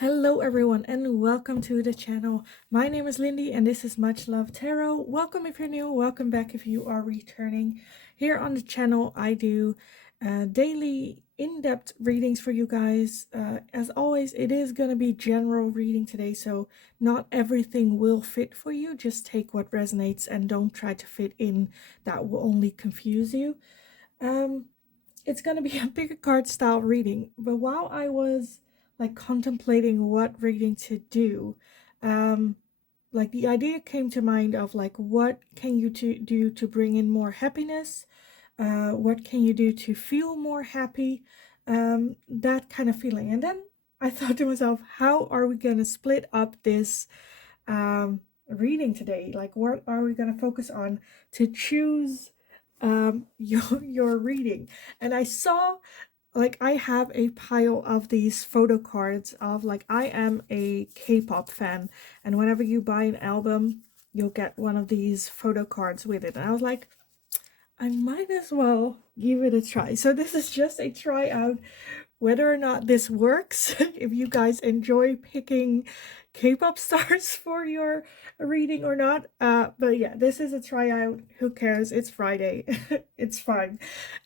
Hello everyone and welcome to the channel. My name is Lindy and this is Much Love Tarot. Welcome if you're new, welcome back if you are returning. Here on the channel I do daily in-depth readings for you guys. As always, it is going to be general reading today, so not everything will fit for you. Just take what resonates and don't try to fit in. That will only confuse you. It's going to be a bigger card style reading, but while I was like contemplating what reading to do, like the idea came to mind of like what can you do to bring in more happiness, what can you do to feel more happy, that kind of feeling. And then I thought to myself, how are we going to split up this reading today? Like what are we going to focus on to choose your reading? And I saw, like, I have a pile of these photo cards of, like, I am a K-pop fan, and whenever you buy an album you'll get one of these photo cards with it, and I was like, I might as well give it a try. So this is just a try out whether or not this works. If you guys enjoy picking K-pop stars for your reading or not. But yeah, this is a tryout. Who cares? It's Friday. It's fine.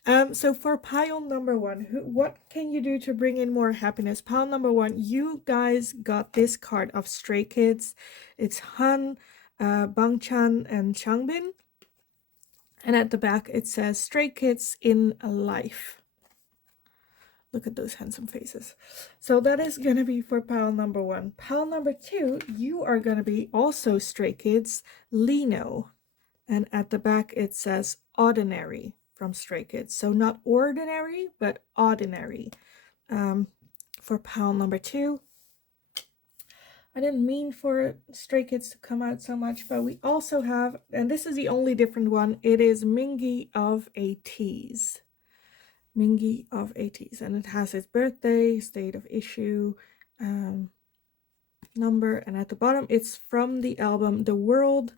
So for pile number one, what can you do to bring in more happiness? Pile number one, you guys got this card of Stray Kids. It's Han, Bangchan, and Changbin. And at the back it says Stray Kids in a Life. Look at those handsome faces. So that is going to be for pile number one. Pile number two, you are going to be also Stray Kids, Lino. And at the back it says Ordinary from Stray Kids. So not ordinary, but ordinary. For pile number two. I didn't mean for Stray Kids to come out so much, but we also have, and this is the only different one, it is Mingi of ATEEZ. Mingi of ATEEZ, and it has its birthday, state of issue, number, and at the bottom it's from the album The World,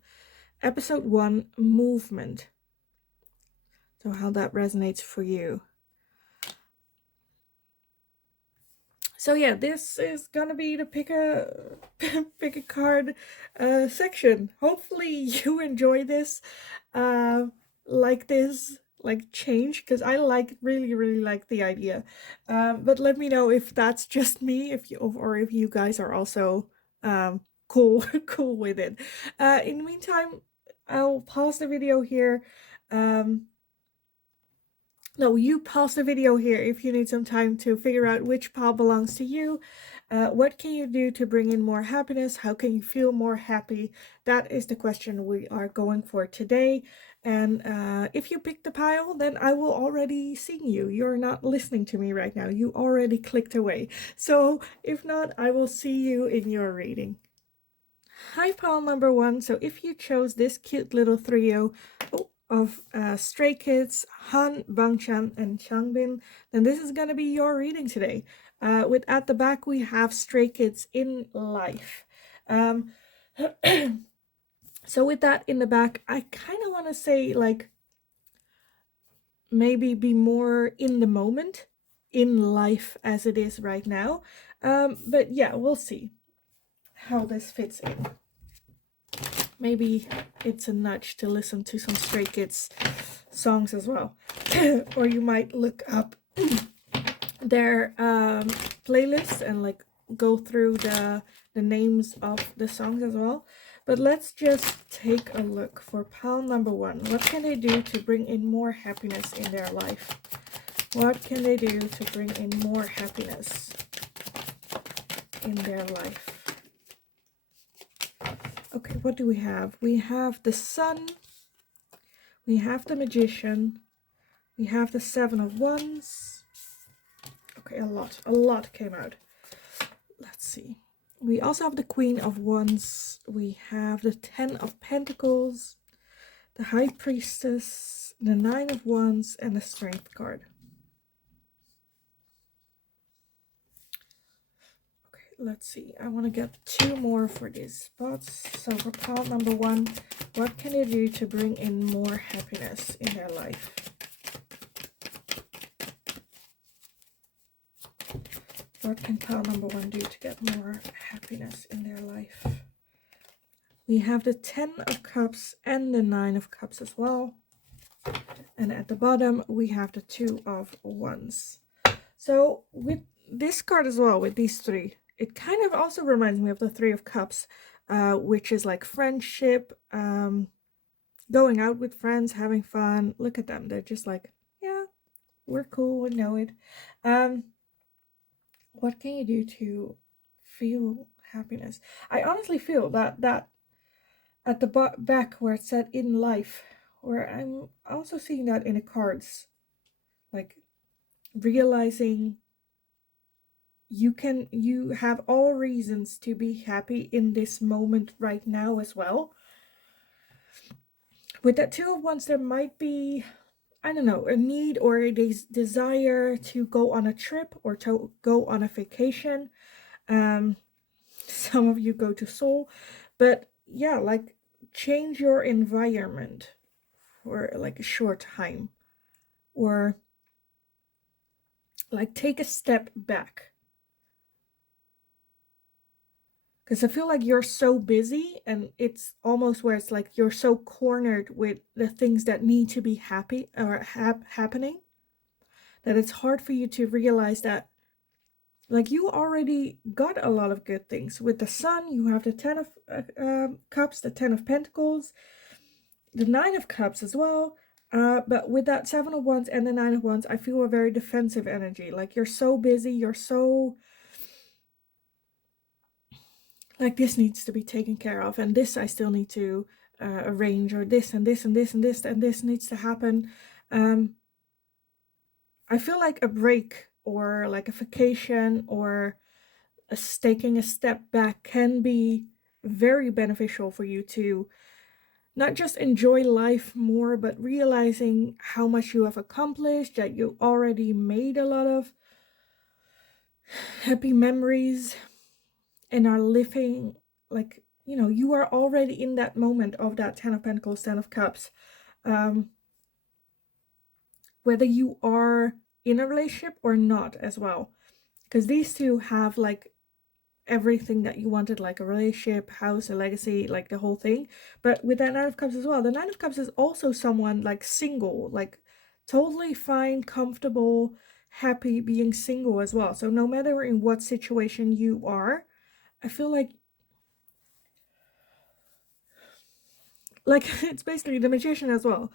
episode 1, Movement. So how that resonates for you. So yeah, this is gonna be the pick a card section. Hopefully you enjoy this, like change, because I really like the idea. But let me know if that's just me, if you guys are also cool with it. In the meantime, I'll pause the video here. No, you pause the video here if you need some time to figure out which pile belongs to you. What can you do to bring in more happiness? How can you feel more happy? That is the question we are going for today. And if you pick the pile, then I will already see you. You're not listening to me right now. You already clicked away. So if not, I will see you in your reading. Hi, pile number one. So if you chose this cute little trio, of Stray Kids, Han, Bangchan, and Changbin, then this is gonna be your reading today. With at the back we have Stray Kids in Life. So with that in the back, I kind of want to say, like, maybe be more in the moment, in life as it is right now. But yeah, we'll see how this fits in. Maybe it's a nudge to listen to some Stray Kids songs as well. Or you might look up their playlist and like go through the names of the songs as well. But let's just take a look for pile number one. What can they do to bring in more happiness in their life? What can they do to bring in more happiness in their life? Okay, what do we have? We have the Sun, we have the Magician, we have the Seven of Wands. Okay, a lot came out. Let's see. We also have the Queen of Wands, we have the Ten of Pentacles, the High Priestess, the Nine of Wands, and the Strength card. Let's see, I want to get 2 more for these spots. So for pile number one, what can they do to bring in more happiness in their life? What can pile number 1 do to get more happiness in their life? We have the 10 of Cups and the 9 of Cups as well. And at the bottom, we have the 2 of Wands. So with this card as well, with these 3, it kind of also reminds me of the 3 of Cups, which is like friendship, going out with friends, having fun. Look at them. They're just like, yeah, we're cool. We know it. What can you do to feel happiness? I honestly feel that at the back where it said in life, where I'm also seeing that in the cards, like realizing you have all reasons to be happy in this moment right now as well. With that 2 of Wands, there might be, I don't know, a need or a desire to go on a trip or to go on a vacation. Some of you go to Seoul, but yeah, like change your environment for like a short time, or like take a step back. Because I feel like you're so busy, and it's almost where it's like you're so cornered with the things that need to be happy or happening, that it's hard for you to realize that like you already got a lot of good things. With the Sun, you have the 10 of Cups, the 10 of Pentacles, the 9 of Cups as well. But with that 7 of Wands and the 9 of Wands, I feel a very defensive energy. Like you're so busy, you're so like this needs to be taken care of, and this I still need to arrange, or this and this and this and this and this needs to happen. I feel like a break or like a vacation or taking a step back can be very beneficial for you to not just enjoy life more, but realizing how much you have accomplished, that you already made a lot of happy memories and are living like, you know, you are already in that moment of that 10 of Pentacles, 10 of Cups. Whether you are in a relationship or not as well, because these two have like everything that you wanted, like a relationship, house, a legacy, like the whole thing. But with that 9 of Cups as well, the 9 of Cups is also someone like single, like totally fine, comfortable, happy being single as well. So no matter in what situation you are, I feel like it's basically the Magician as well.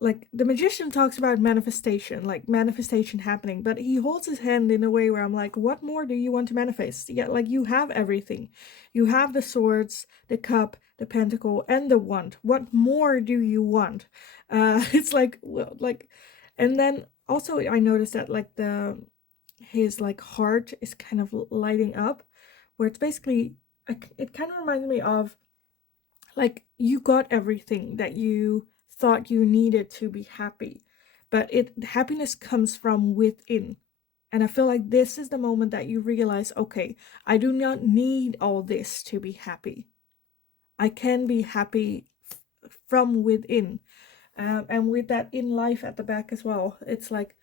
Like the Magician talks about manifestation, like manifestation happening, but he holds his hand in a way where I'm like, what more do you want to manifest? Yeah, like you have everything. You have the Swords, the Cup, the Pentacle, and the Wand. What more do you want? It's like, well, like, and then also I noticed that like his like heart is kind of lighting up, where it's basically, it kind of reminds me of like you got everything that you thought you needed to be happy, but happiness comes from within. And I feel like this is the moment that you realize, okay, I do not need all this to be happy. I can be happy from within. And with that in life at the back as well, it's like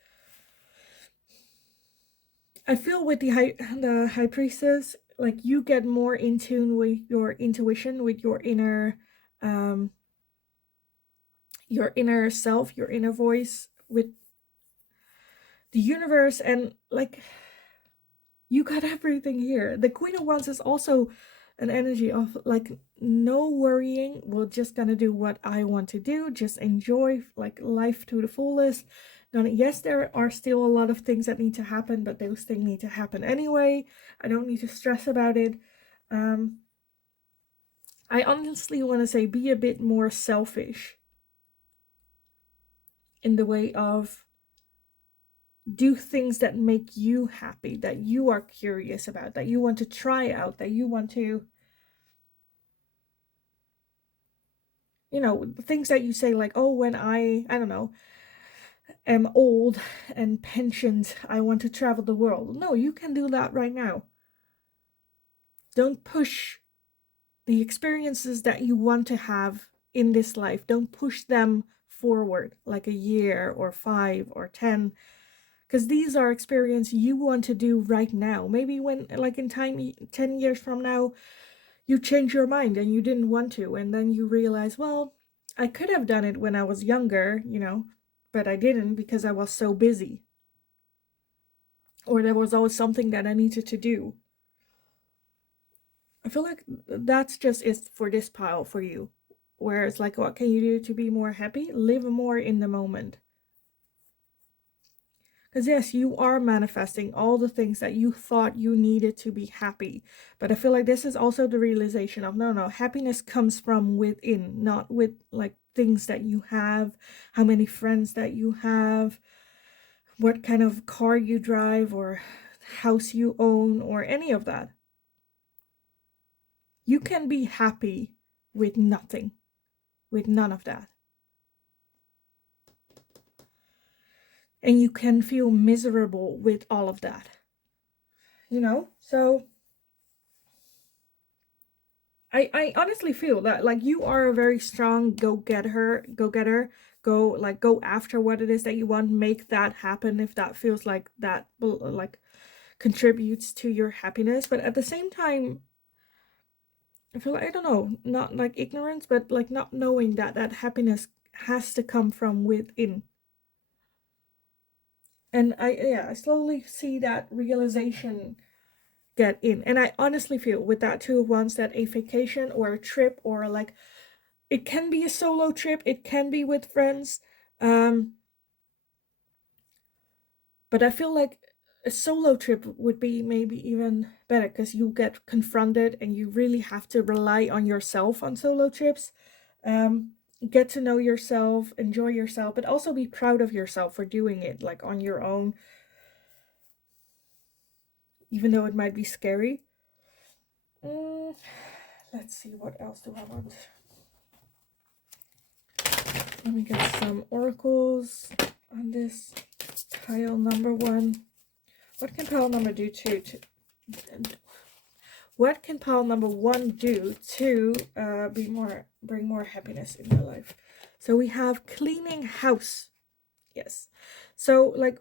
I feel with the high priestess, like you get more in tune with your intuition, with your inner self, your inner voice, with the universe, and like you got everything here. The Queen of Wands is also an energy of like no worrying, we're just gonna do what I want to do, just enjoy like life to the fullest. Yes, there are still a lot of things that need to happen, but those things need to happen anyway. I don't need to stress about it. I honestly want to say be a bit more selfish in the way of do things that make you happy, that you are curious about, that you want to try out, that you want to, you know, things that you say like, oh, when I don't know, am old and pensioned, I want to travel the world. No, you can do that right now. Don't push the experiences that you want to have in this life. Don't push them forward like a year or 5 or 10, because these are experiences you want to do right now. Maybe when, like in time, 10 years from now, you change your mind and you didn't want to, and then you realize, well, I could have done it when I was younger, but I didn't because I was so busy, or there was always something that I needed to do. I feel like that's just is for this pile for you, where it's like, what can you do to be more happy? Live more in the moment. Because yes, you are manifesting all the things that you thought you needed to be happy. But I feel like this is also the realization of, no, happiness comes from within, not with like things that you have, how many friends that you have, what kind of car you drive, or house you own, or any of that. You can be happy with nothing, with none of that. And you can feel miserable with all of that. So I honestly feel that like you are a very strong go-getter, go after what it is that you want, make that happen if that feels like that will like contributes to your happiness. But at the same time, I feel like, I don't know, not like ignorance, but like not knowing that happiness has to come from within. And I slowly see that realization get in. And I honestly feel with that Two of Wands that a vacation or a trip, or like it can be a solo trip, it can be with friends, but I feel like a solo trip would be maybe even better, because you get confronted and you really have to rely on yourself on solo trips. Get to know yourself, enjoy yourself, but also be proud of yourself for doing it like on your own, even though it might be scary. Let's see, what else do I want? Let me get some oracles on this pile number one. What can pile number do what can pile number one do to bring more happiness in your life? So we have cleaning house. Yes. So like,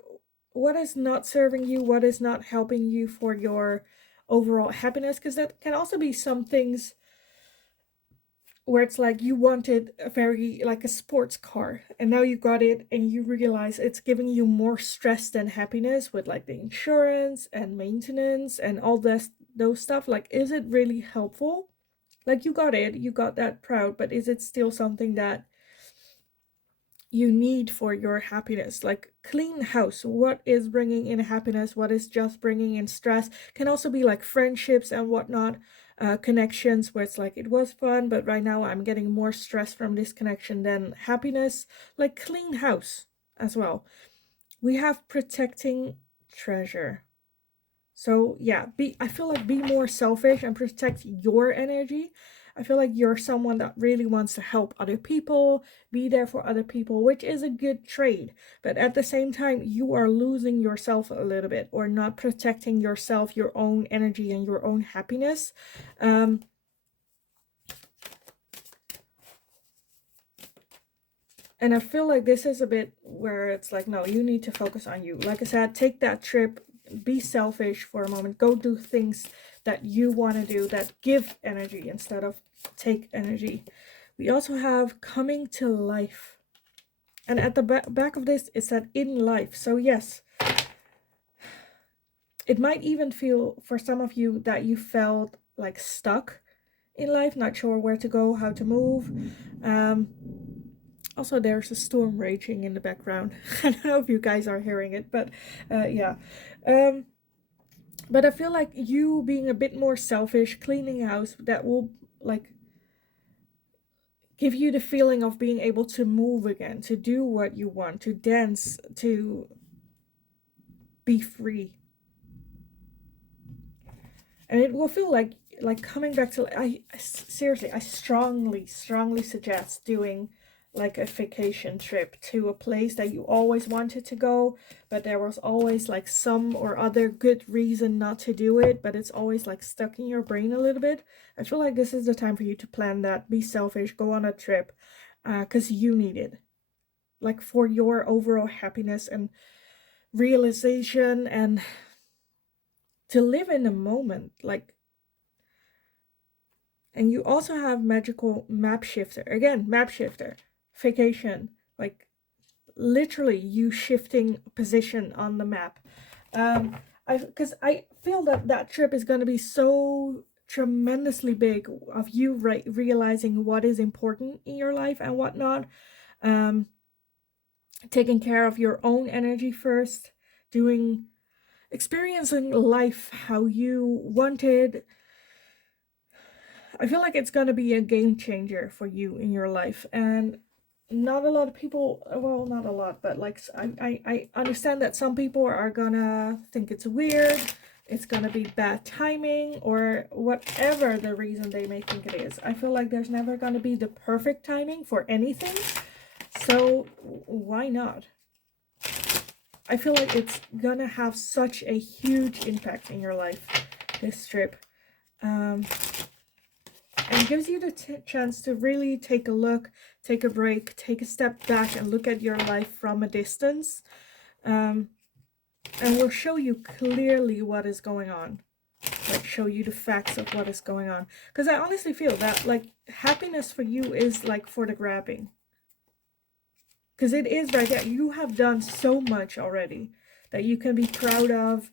what is not serving you? What is not helping you for your overall happiness? Because that can also be some things where it's like you wanted a very like a sports car, and now you got it and you realize it's giving you more stress than happiness with like the insurance and maintenance and all this those stuff. Like, is it really helpful? Like, you got it, you got that proud, but is it still something that you need for your happiness? Like, clean house, what is bringing in happiness, what is just bringing in stress? Can also be like friendships and whatnot, connections where it's like, it was fun, but right now I'm getting more stress from this connection than happiness. Like, clean house as well. We have protecting treasure. So yeah, I feel like be more selfish and protect your energy. I feel like you're someone that really wants to help other people, be there for other people, which is a good trait. But at the same time, you are losing yourself a little bit, or not protecting yourself, your own energy and your own happiness. And I feel like this is a bit where it's like, no, you need to focus on you. Like I said, take that trip, be selfish for a moment, go do things that you want to do that give energy instead of take energy. We also have coming to life, and at the back of this it said in life. So yes, it might even feel for some of you that you felt like stuck in life, not sure where to go, how to move. Also, there's a storm raging in the background. I don't know if you guys are hearing it, but yeah. But I feel like you being a bit more selfish, cleaning house, that will like give you the feeling of being able to move again, to do what you want, to dance, to be free. And it will feel like coming back to, I seriously, I strongly suggest doing like a vacation trip to a place that you always wanted to go, but there was always like some or other good reason not to do it, but it's always like stuck in your brain a little bit. I feel like this is the time for you to plan that, be selfish, go on a trip, because you need it, like for your overall happiness. And realization and to live in the moment. Like, and you also have magical map shifter. Again, map shifter, vacation, like literally you shifting position on the map. Because I feel that that trip is going to be so tremendously big of you realizing what is important in your life and whatnot. Um, taking care of your own energy first, doing experiencing life how you wanted. I feel like it's going to be a game changer for you in your life. And not a lot of people, well, not a lot, but like I understand that some people are gonna think it's weird, it's gonna be bad timing, or whatever the reason they may think it is. I feel like there's never gonna be the perfect timing for anything, so why not? I feel like it's gonna have such a huge impact in your life, this trip. And gives you the chance to really take a look, take a break, take a step back and look at your life from a distance. And will show you clearly what is going on. Like, show you the facts of what is going on. Because I honestly feel that, like, happiness for you is, like, for the grabbing. Because it is right there. You have done so much already that you can be proud of.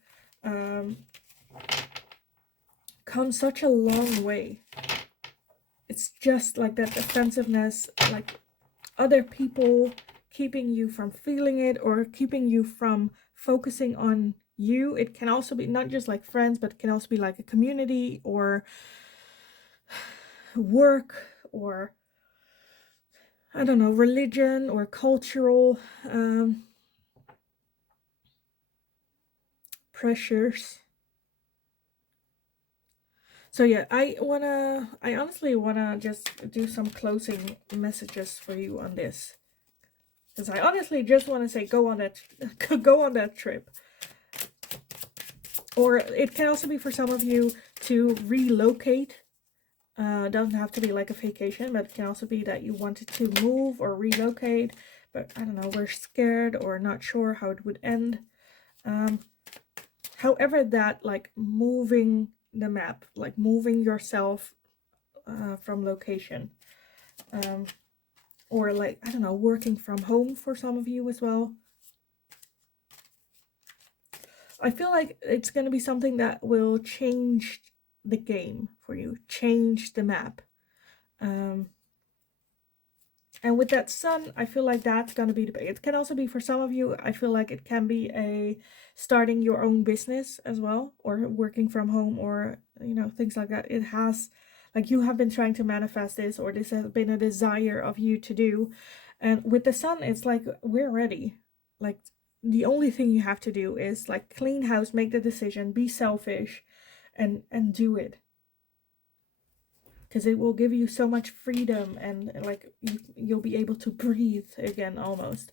Come such a long way. It's just like that defensiveness, like other people keeping you from feeling it or keeping you from focusing on you. It can also be not just like friends, but it can also be like a community or work or I don't know, religion or cultural pressures. So yeah, I honestly wanna just do some closing messages for you on this. Because I honestly just want to say go on that trip. Or it can also be for some of you to relocate. Doesn't have to be like a vacation, but it can also be that you wanted to move or relocate, but I don't know, we're scared or not sure how it would end. However, that like moving the map, like moving yourself from location, or like I don't know, working from home for some of you as well. I feel like it's going to be something that will change the game for you, change the map. And with that sun, I feel like that's going to be the... It can also be for some of you, I feel like it can be a starting your own business as well, or working from home, or, you know, things like that. It has, like, you have been trying to manifest this, or this has been a desire of you to do. And with the sun, it's like, we're ready. Like, the only thing you have to do is, like, clean house, make the decision, be selfish, and do it. Because it will give you so much freedom and like you'll be able to breathe again almost.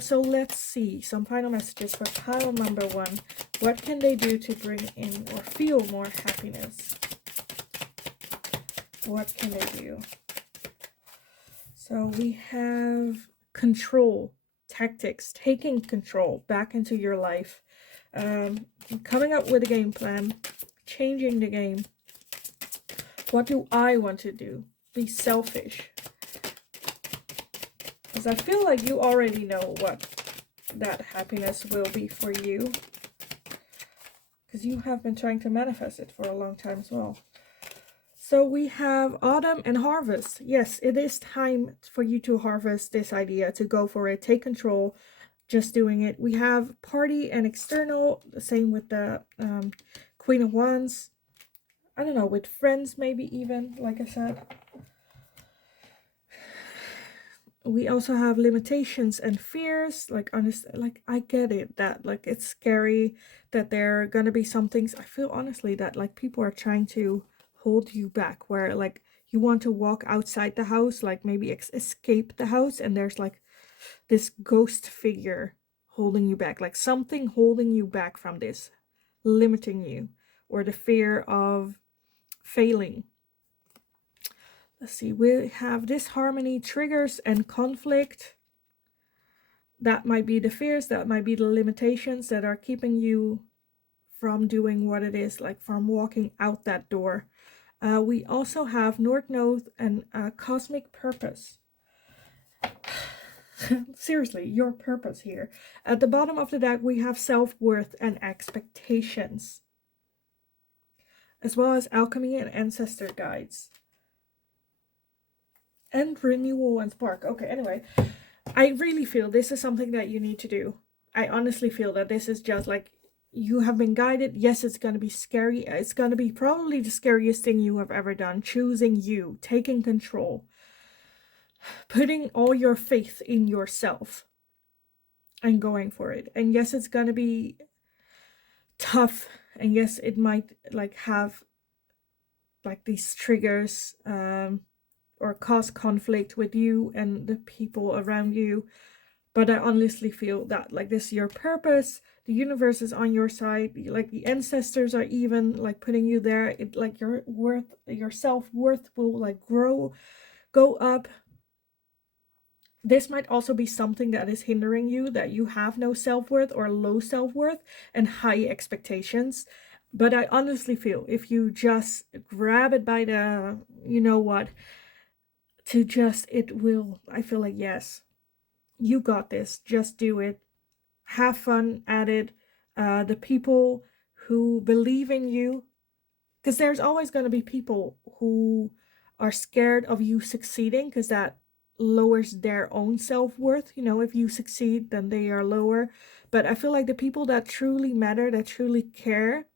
So let's see some final messages for pile number 1. What can they do to bring in or feel more happiness? What can they do? So we have control, tactics, taking control back into your life, coming up with a game plan, changing the game. What do I want to do? Be selfish. Because I feel like you already know what that happiness will be for you. Because you have been trying to manifest it for a long time as well. So we have autumn and harvest. Yes, it is time for you to harvest this idea, to go for it, take control, just doing it. We have party and external, the same with the Queen of Wands. I don't know, with friends maybe even, like I said. We also have limitations and fears, like I get it that like it's scary that there are gonna be some things. I feel honestly that like people are trying to hold you back, where like you want to walk outside the house, like maybe escape the house, and there's like this ghost figure holding you back, like something holding you back from this, limiting you, or the fear of failing. Let's see, we have disharmony, triggers and conflict. That might be the fears, that might be the limitations that are keeping you from doing what it is, like from walking out that door. We also have North Node and cosmic purpose. Seriously, your purpose here. At the bottom of the deck, we have self-worth and expectations, as well as alchemy and ancestor guides. And renewal and spark. Okay, anyway, I really feel this is something that you need to do. I honestly feel that this is just like, you have been guided. Yes, it's going to be scary. It's going to be probably the scariest thing you have ever done. Choosing you, taking control, putting all your faith in yourself and going for it. And yes, it's going to be tough. And yes, it might like have like these triggers or cause conflict with you and the people around you. But I honestly feel that like this is your purpose. The universe is on your side. Like the ancestors are even like putting you there. It like your worth, your self-worth will like go up. This might also be something that is hindering you, that you have no self-worth or low self-worth and high expectations. But I honestly feel if you just grab it by the, you know what, to just, it will, I feel like, yes, you got this. Just do it. Have fun at it. The people who believe in you, because there's always going to be people who are scared of you succeeding, because that lowers their own self-worth. You know, if you succeed, then they are lower. But I feel like the people that truly matter, that truly care,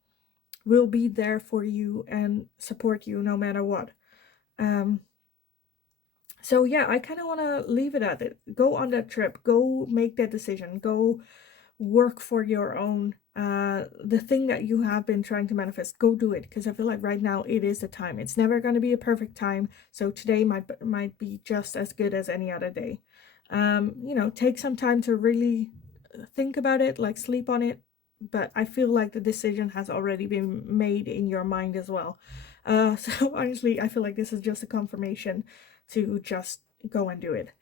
will be there for you and support you no matter what. So yeah, I kind of want to leave it at it. Go on that trip. Go make that decision. Go work for your own the thing that you have been trying to manifest. Go do it, because I feel like right now it is the time. It's never going to be a perfect time, so today might be just as good as any other day. You know, take some time to really think about it, like sleep on it, but I feel like the decision has already been made in your mind as well. So honestly, I feel like this is just a confirmation to just go and do it.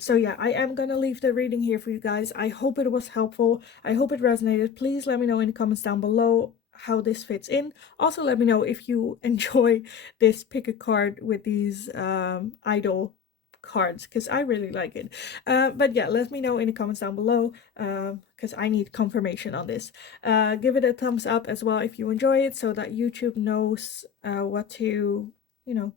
So yeah, I am gonna leave the reading here for you guys. I hope it was helpful. I hope it resonated. Please let me know in the comments down below how this fits in. Also, let me know if you enjoy this pick a card with these idol cards, because I really like it. But yeah, let me know in the comments down below, because I need confirmation on this. Give it a thumbs up as well if you enjoy it, so that YouTube knows what to, you know,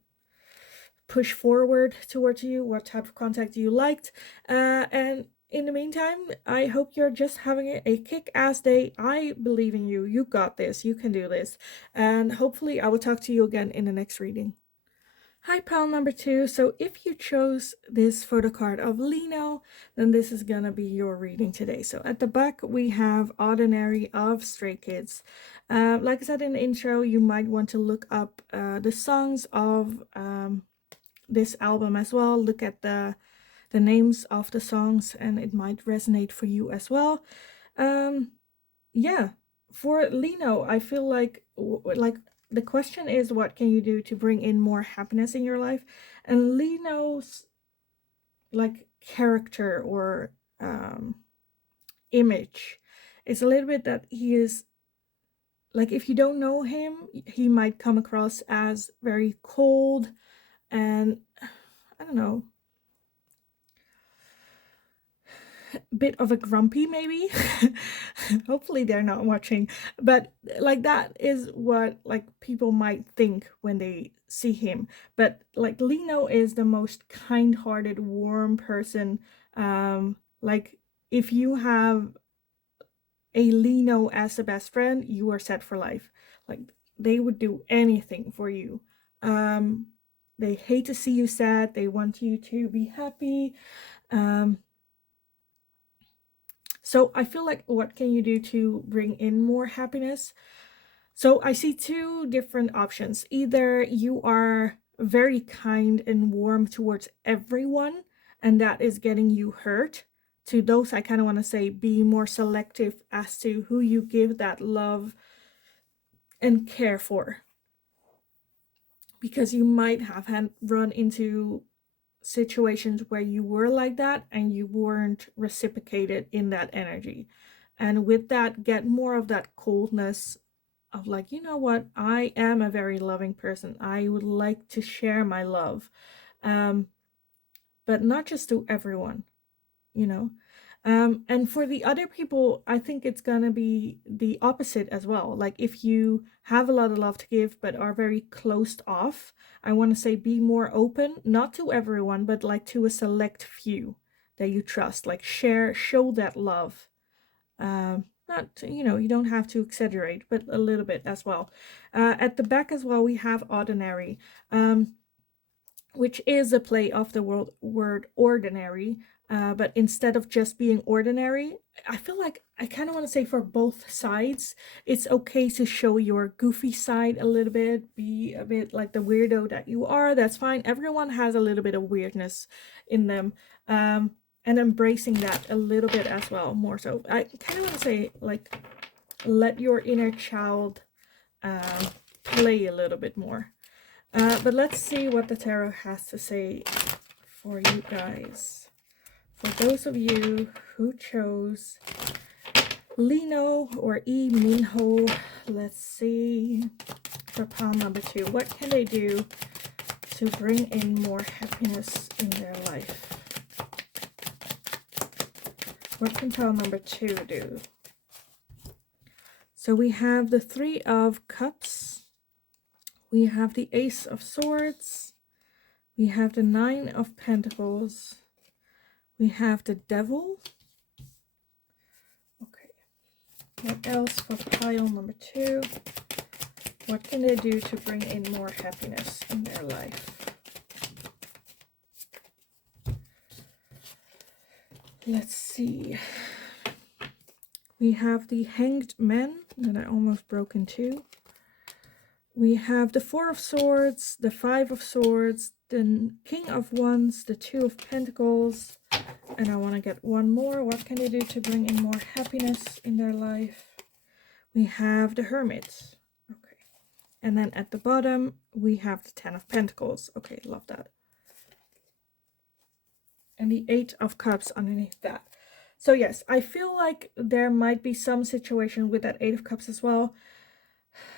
push forward towards you, what type of content you liked. And in the meantime, I hope you're just having a kick-ass day. I believe in you. You got this. You can do this. And hopefully I will talk to you again in the next reading. Hi, pal number 2. So if you chose this photo card of Lino, then this is gonna be your reading today. So at the back, we have Ordinary of Stray Kids. Like I said in the intro, you might want to look up the songs of this album as well. Look at the names of the songs, and it might resonate for you as well. Yeah, for Lino, I feel like the question is, what can you do to bring in more happiness in your life? And Lino's like character or image is a little bit that he is like, if you don't know him, he might come across as very cold and I don't know, bit of a grumpy maybe. Hopefully they're not watching, but like that is what like people might think when they see him. But like Lino is the most kind-hearted, warm person. Like if you have a Lino as a best friend, you are set for life. Like they would do anything for you. They hate to see you sad. They want you to be happy. So I feel like, what can you do to bring in more happiness? So I see two different options. Either you are very kind and warm towards everyone, and that is getting you hurt. To those, I kind of want to say, be more selective as to who you give that love and care for. Because you might have run into situations where you were like that and you weren't reciprocated in that energy. And with that, get more of that coldness of like, you know what, I am a very loving person. I would like to share my love. Um, but not just to everyone, you know. And for the other people, I think it's gonna be the opposite as well. Like if you have a lot of love to give but are very closed off, I want to say be more open, not to everyone, but like to a select few that you trust. Like show that love. Not, you know, you don't have to exaggerate, but a little bit as well. At the back as well, we have ordinary. Which is a play of the word ordinary, but instead of just being ordinary, I feel like I kind of want to say for both sides, it's okay to show your goofy side a little bit, be a bit like the weirdo that you are. That's fine. Everyone has a little bit of weirdness in them, and embracing that a little bit as well, more so. I kind of want to say, like, let your inner child play a little bit more. But let's see what the tarot has to say for you guys. For those of you who chose Lino or E Minho, let's see for pile number 2. What can they do to bring in more happiness in their life? What can pile number 2 do? So we have the 3 of Cups. We have the Ace of Swords. We have the 9 of Pentacles. We have the Devil. Okay. What else for pile number 2? What can they do to bring in more happiness in their life? Let's see. We have the Hanged Man that I almost broke in two. We have the 4 of Swords, the 5 of Swords, the King of Wands, the 2 of Pentacles, and I want to get one more. What can they do to bring in more happiness in their life? We have the Hermit. Okay. And then at the bottom, we have the 10 of Pentacles. Okay, love that. And the 8 of Cups underneath that. So yes, I feel like there might be some situation with that 8 of Cups as well,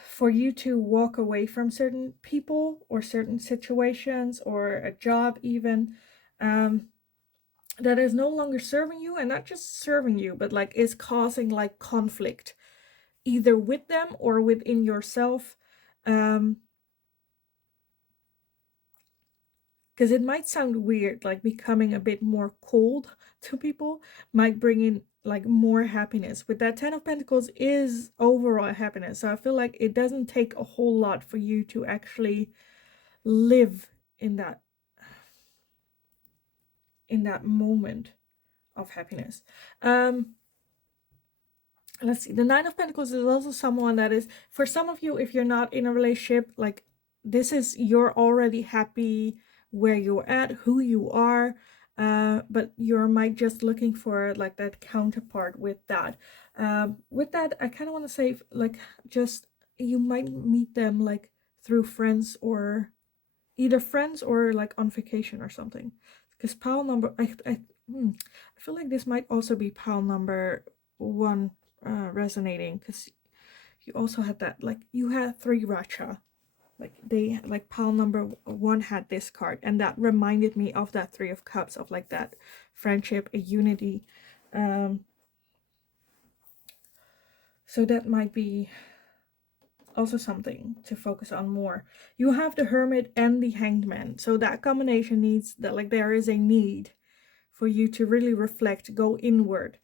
for you to walk away from certain people or certain situations or a job even, that is no longer serving you, and not just serving you, but like is causing like conflict either with them or within yourself. Because it might sound weird, like becoming a bit more cold to people might bring in like more happiness. With that 10 of Pentacles is overall happiness. So I feel like it doesn't take a whole lot for you to actually live in that moment of happiness. Let's see, the 9 of Pentacles is also someone that is, for some of you, if you're not in a relationship, like this is, you're already happy where you're at, who you are, but you're might just looking for like that counterpart with that. With that, I kind of want to say like just you might meet them like through friends, or either friends or like on vacation or something. Because pile number, I feel like this might also be pile number 1 resonating, because you also had that, like you had 3 Racha. Like they, like pile number 1 had this card, and that reminded me of that 3 of Cups, of like that friendship, a unity. So that might be also something to focus on more. You have the Hermit and the Hanged Man, so that combination needs that, like there is a need for you to really reflect, go inward.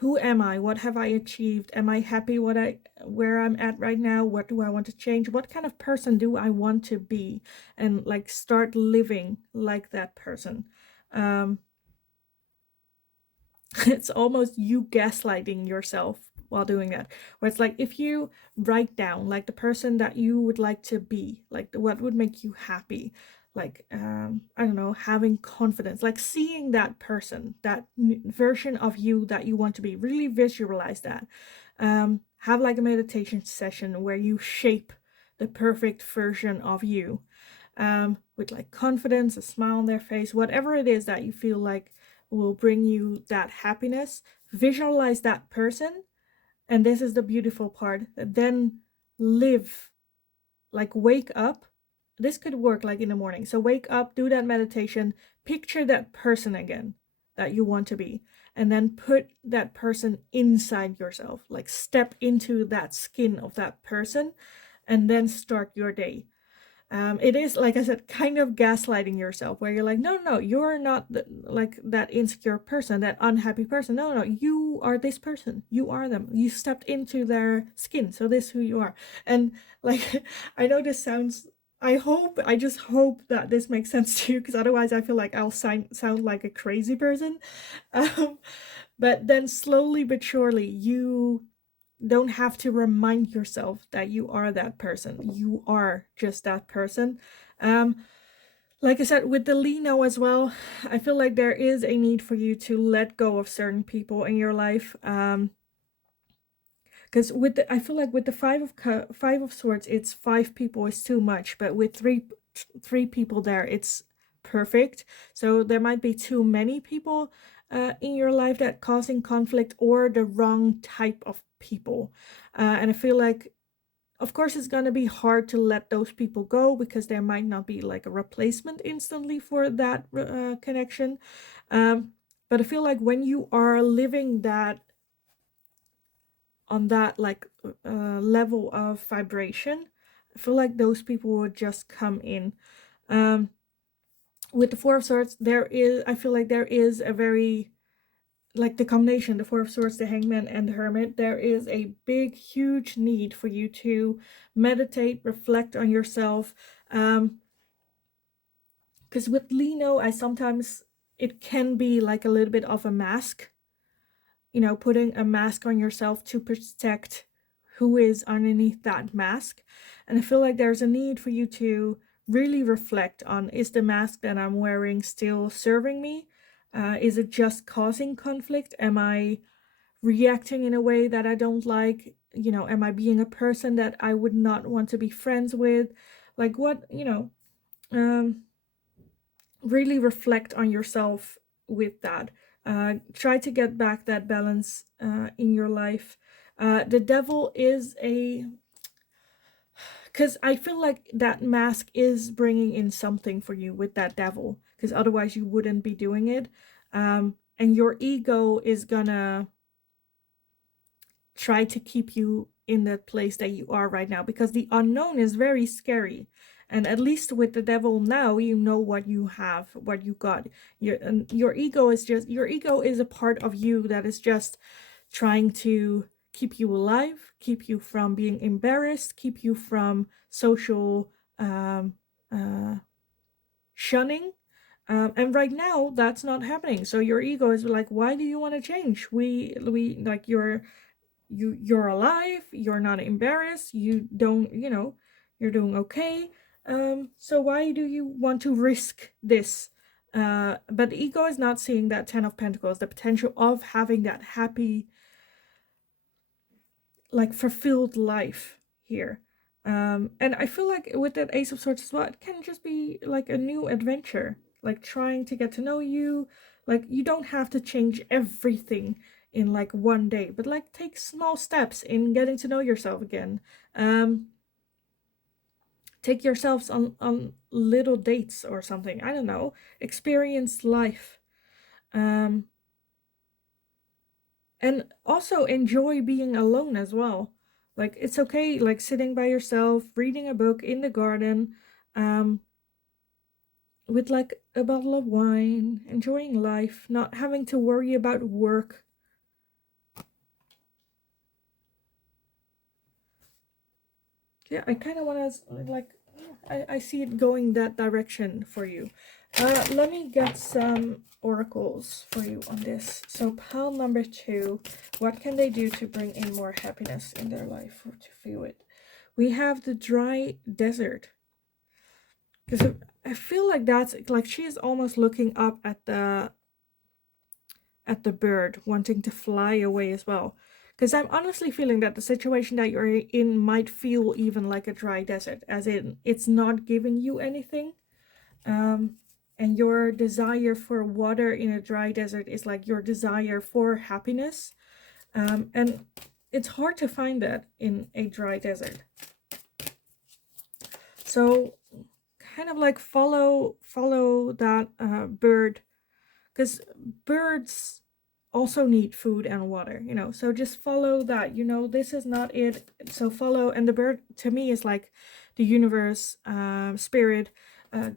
Who am I? What have I achieved? Am I happy where I'm at right now? What do I want to change? What kind of person do I want to be? And like start living like that person. It's almost you gaslighting yourself while doing that, where it's like if you write down like the person that you would like to be, like what would make you happy, like I don't know, having confidence, like seeing that person, that version of you that you want to be, really visualize that. Have like a meditation session where you shape the perfect version of you. with like confidence, a smile on their face, whatever it is that you feel like will bring you that happiness. Visualize that person, and this is the beautiful part. Then live, like wake up. This could work like in the morning. So wake up, do that meditation, picture that person again that you want to be, and then put that person inside yourself. Like step into that skin of that person and then start your day. It is, like I said, kind of gaslighting yourself, where you're like, no, no, you're not like that insecure person, that unhappy person. No, no, you are this person. You are them. You stepped into their skin, so this is who you are. And like, I know this sounds. I just hope that this makes sense to you, because otherwise I feel like I'll sound like a crazy person. Um, but then slowly but surely, you don't have to remind yourself that you are that person. You are just that person. Um, like I said, with the Lino as well, I feel like there is a need for you to let go of certain people in your life. Because I feel like with the Five of Swords, it's 5 people is too much, but with three people there, it's perfect. So there might be too many people in your life that causing conflict, or the wrong type of people. And I feel like, of course, it's gonna be hard to let those people go, because there might not be like a replacement instantly for that connection. But I feel like when you are living that on that like level of vibration, I feel like those people would just come in. Um, with the Four of Swords, I feel like there is a very, like the combination, the Four of Swords, the Hangman, and the Hermit, there is a big, huge need for you to meditate, reflect on yourself. Because with Lino, it can be like a little bit of a mask, putting a mask on yourself to protect who is underneath that mask. And I feel like there's a need for you to really reflect on, is the mask that I'm wearing still serving me? Is it just causing conflict? Am I reacting in a way that I don't like? Am I being a person that I would not want to be friends with? Like what, um, really reflect on yourself with that. Try to get back that balance in your life. The devil is because I feel like that mask is bringing in something for you with that devil, because otherwise you wouldn't be doing it. And your ego is gonna try to keep you in that place that you are right now, because the unknown is very scary. And at least with the devil now, you know what you have, what you got. Your ego is a part of you that is just trying to keep you alive, keep you from being embarrassed, keep you from social uh, shunning. And right now, that's not happening. So your ego is like, why do you want to change? We like you're alive, you're not embarrassed, you don't, you're doing okay. So why do you want to risk this? But the ego is not seeing that 10 of Pentacles, the potential of having that happy, like fulfilled life here. And I feel like with that Ace of Swords as well, it can just be like a new adventure, like trying to get to know you. Like you don't have to change everything in like one day, but like take small steps in getting to know yourself again. Take yourselves on little dates or something. I don't know. Experience life. Um, and also enjoy being alone as well. Like it's okay, like sitting by yourself, reading a book in the garden, um with like a bottle of wine, enjoying life, not having to worry about work. Yeah, I kind of want to like, I see it going that direction for you. Let me get some oracles for you on this. So pile number 2, what can they do to bring in more happiness in their life, or to feel it? We have the dry desert. Because I feel like that's like she is almost looking up at the bird, wanting to fly away as well. Because I'm honestly feeling that the situation that you're in might feel even like a dry desert, as in it's not giving you anything. And your desire for water in a dry desert is like your desire for happiness. And it's hard to find that in a dry desert. So kind of like follow that bird, because birds also need food and water, you know. So just follow that, you know, this is not it. So follow, and the bird to me is like the universe, spirit,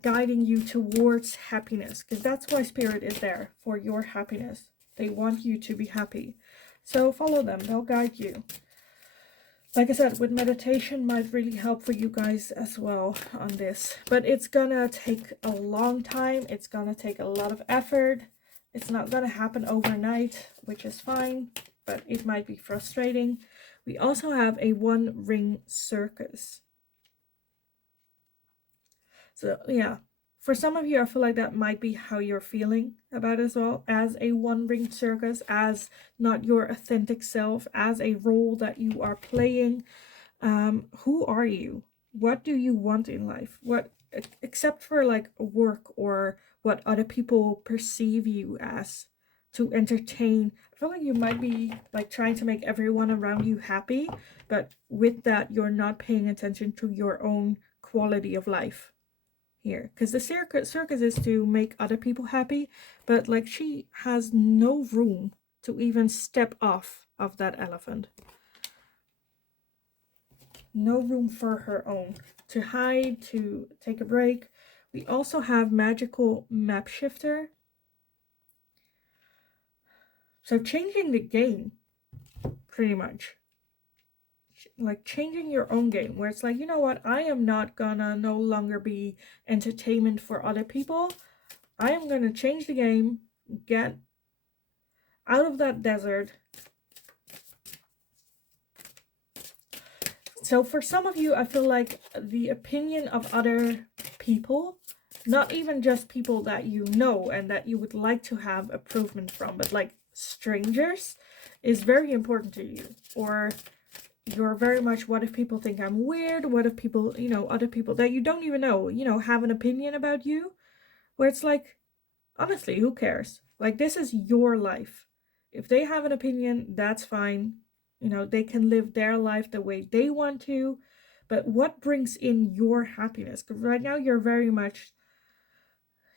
guiding you towards happiness, because that's why spirit is there, for your happiness. They want you to be happy. So follow them, they'll guide you. Like I said, with meditation might really help for you guys as well on this. But it's gonna take a long time. It's gonna take a lot of effort. It's not gonna happen overnight, which is fine, but it might be frustrating. We also have a one-ring circus. So yeah, for some of you, I feel like that might be how you're feeling about it as well, as a one-ring circus, as not your authentic self, as a role that you are playing. Who are you? What do you want in life? What, except for like work or what other people perceive you as, to entertain. I feel like you might be like trying to make everyone around you happy, but with that, you're not paying attention to your own quality of life here, because the circus is to make other people happy, but like she has no room to even step off of that elephant. No room for her own to hide, to take a break. We also have magical map shifter, so changing the game, pretty much like changing your own game, where it's like, you know what, I am not gonna no longer be entertainment for other people. I am gonna change the game, get out of that desert. So for some of you, I feel like the opinion of other people, not even just people that you know and that you would like to have improvement from, but like strangers, is very important to you. Or you're very much, what if people think I'm weird? What if people, you know, other people that you don't even know, you know, have an opinion about you? Where it's like, honestly, who cares? Like, this is your life. If they have an opinion, that's fine. You know, they can live their life the way they want to. But what brings in your happiness? Because right now you're very much,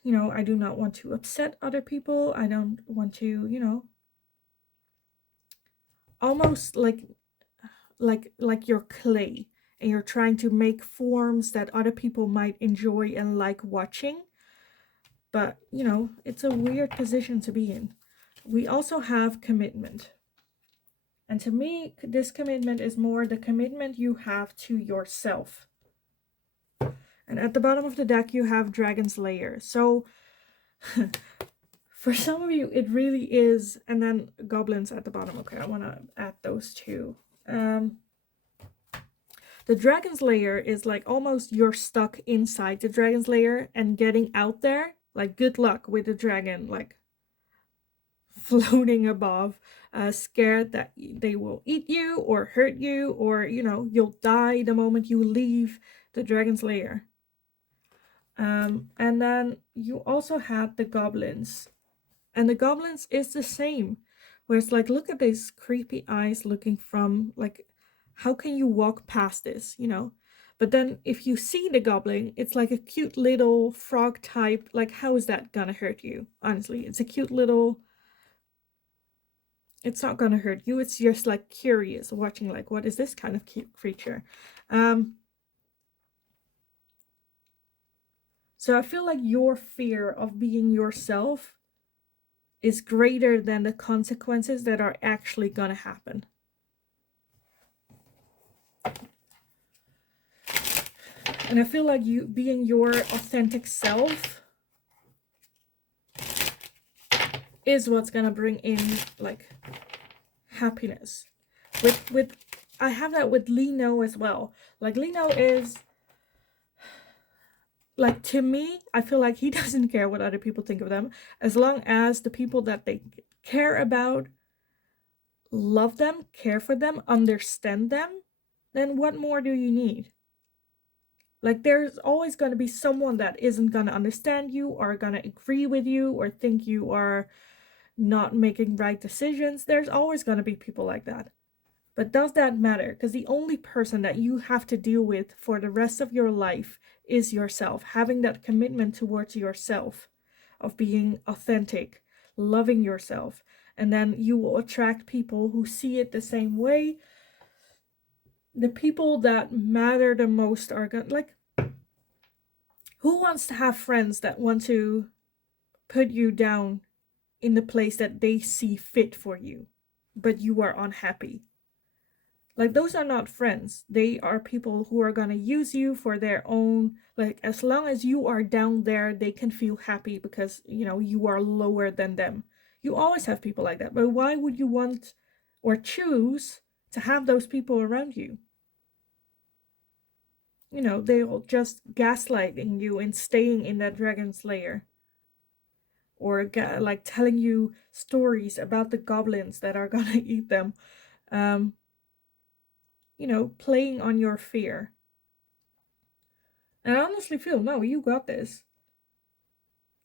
you know, I do not want to upset other people. I don't want to, you know, almost like you're clay, and you're trying to make forms that other people might enjoy and like watching. But, you know, it's a weird position to be in. We also have commitment. And to me, this commitment is more the commitment you have to yourself. And at the bottom of the deck, you have Dragon's Lair. So for some of you, it really is. And then goblins at the bottom. Okay, I want to add those two. The Dragon's Lair is like almost you're stuck inside the Dragon's Lair, and getting out there, like, good luck with the dragon, like floating above, scared that they will eat you or hurt you, or, you know, you'll die the moment you leave the Dragon's Lair. And then you also had the goblins, and the goblins is the same, where it's like, look at these creepy eyes looking from, like, how can you walk past this, you know? But then if you see the goblin, it's like a cute little frog type. Like, how is that gonna hurt you? Honestly, it's a cute little, it's not gonna hurt you. It's just like curious, watching like, what is this kind of cute creature? So I feel like your fear of being yourself is greater than the consequences that are actually gonna happen. And I feel like you being your authentic self is what's gonna bring in like happiness. With I have that with Lino as well. Like, Lino is like, to me, I feel like he doesn't care what other people think of them, as long as the people that they care about love them, care for them, understand them. Then what more do you need? Like there's always going to be someone that isn't going to understand you or going to agree with you or think you are not making right decisions. There's always going to be people like that. But does that matter? Because the only person that you have to deal with for the rest of your life is yourself. Having that commitment towards yourself of being authentic, loving yourself. And then you will attract people who see it the same way. The people that matter the most are going to, like, who wants to have friends that want to put you down in the place that they see fit for you, but you are unhappy? Like, those are not friends. They are people who are going to use you for their own, like, as long as you are down there, they can feel happy because, you know, you are lower than them. You always have people like that. But why would you want or choose to have those people around you? You know, they'll just gaslighting you and staying in that dragon's lair. Or like telling you stories about the goblins that are gonna eat them. You know, playing on your fear. And I honestly feel, no, you got this.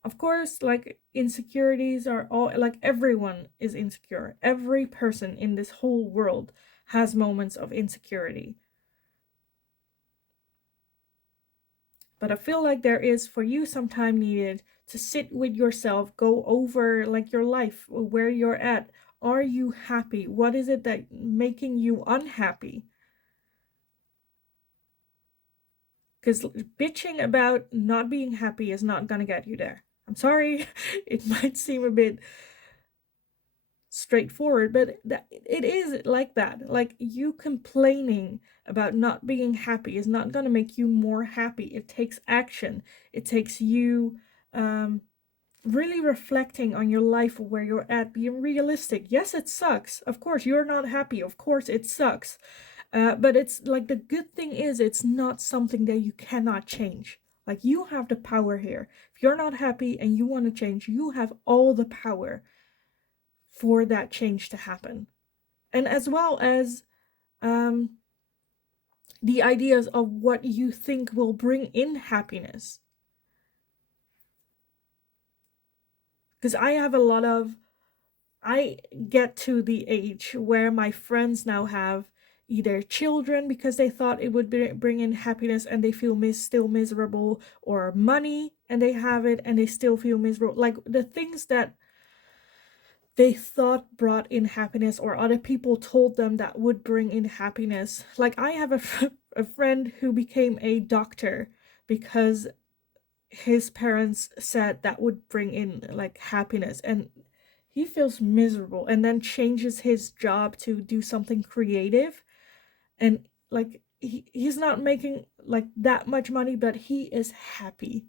Of course, like, insecurities are all, like, everyone is insecure. Every person in this whole world has moments of insecurity. But I feel like there is for you some time needed to sit with yourself, go over like your life, where you're at. Are you happy? What is it that making you unhappy? Because bitching about not being happy is not gonna get you there. I'm sorry, it might seem a bit straightforward, but it is like that. Like, you complaining about not being happy is not gonna make you more happy. It takes action. It takes you really reflecting on your life, where you're at, being realistic. Yes, it sucks. Of course, you're not happy. Of course, it sucks. But it's like, the good thing is, it's not something that you cannot change. Like, you have the power here. If you're not happy and you want to change, you have all the power for that change to happen. And as well as the ideas of what you think will bring in happiness. Because I get to the age where my friends now have either children because they thought it would bring in happiness and they feel still miserable, or money and they have it and they still feel miserable. Like, the things that they thought brought in happiness, or other people told them that would bring in happiness. Like, I have a friend who became a doctor because his parents said that would bring in, like, happiness, and he feels miserable, and then changes his job to do something creative, and, like, he's not making, like, that much money, but he is happy,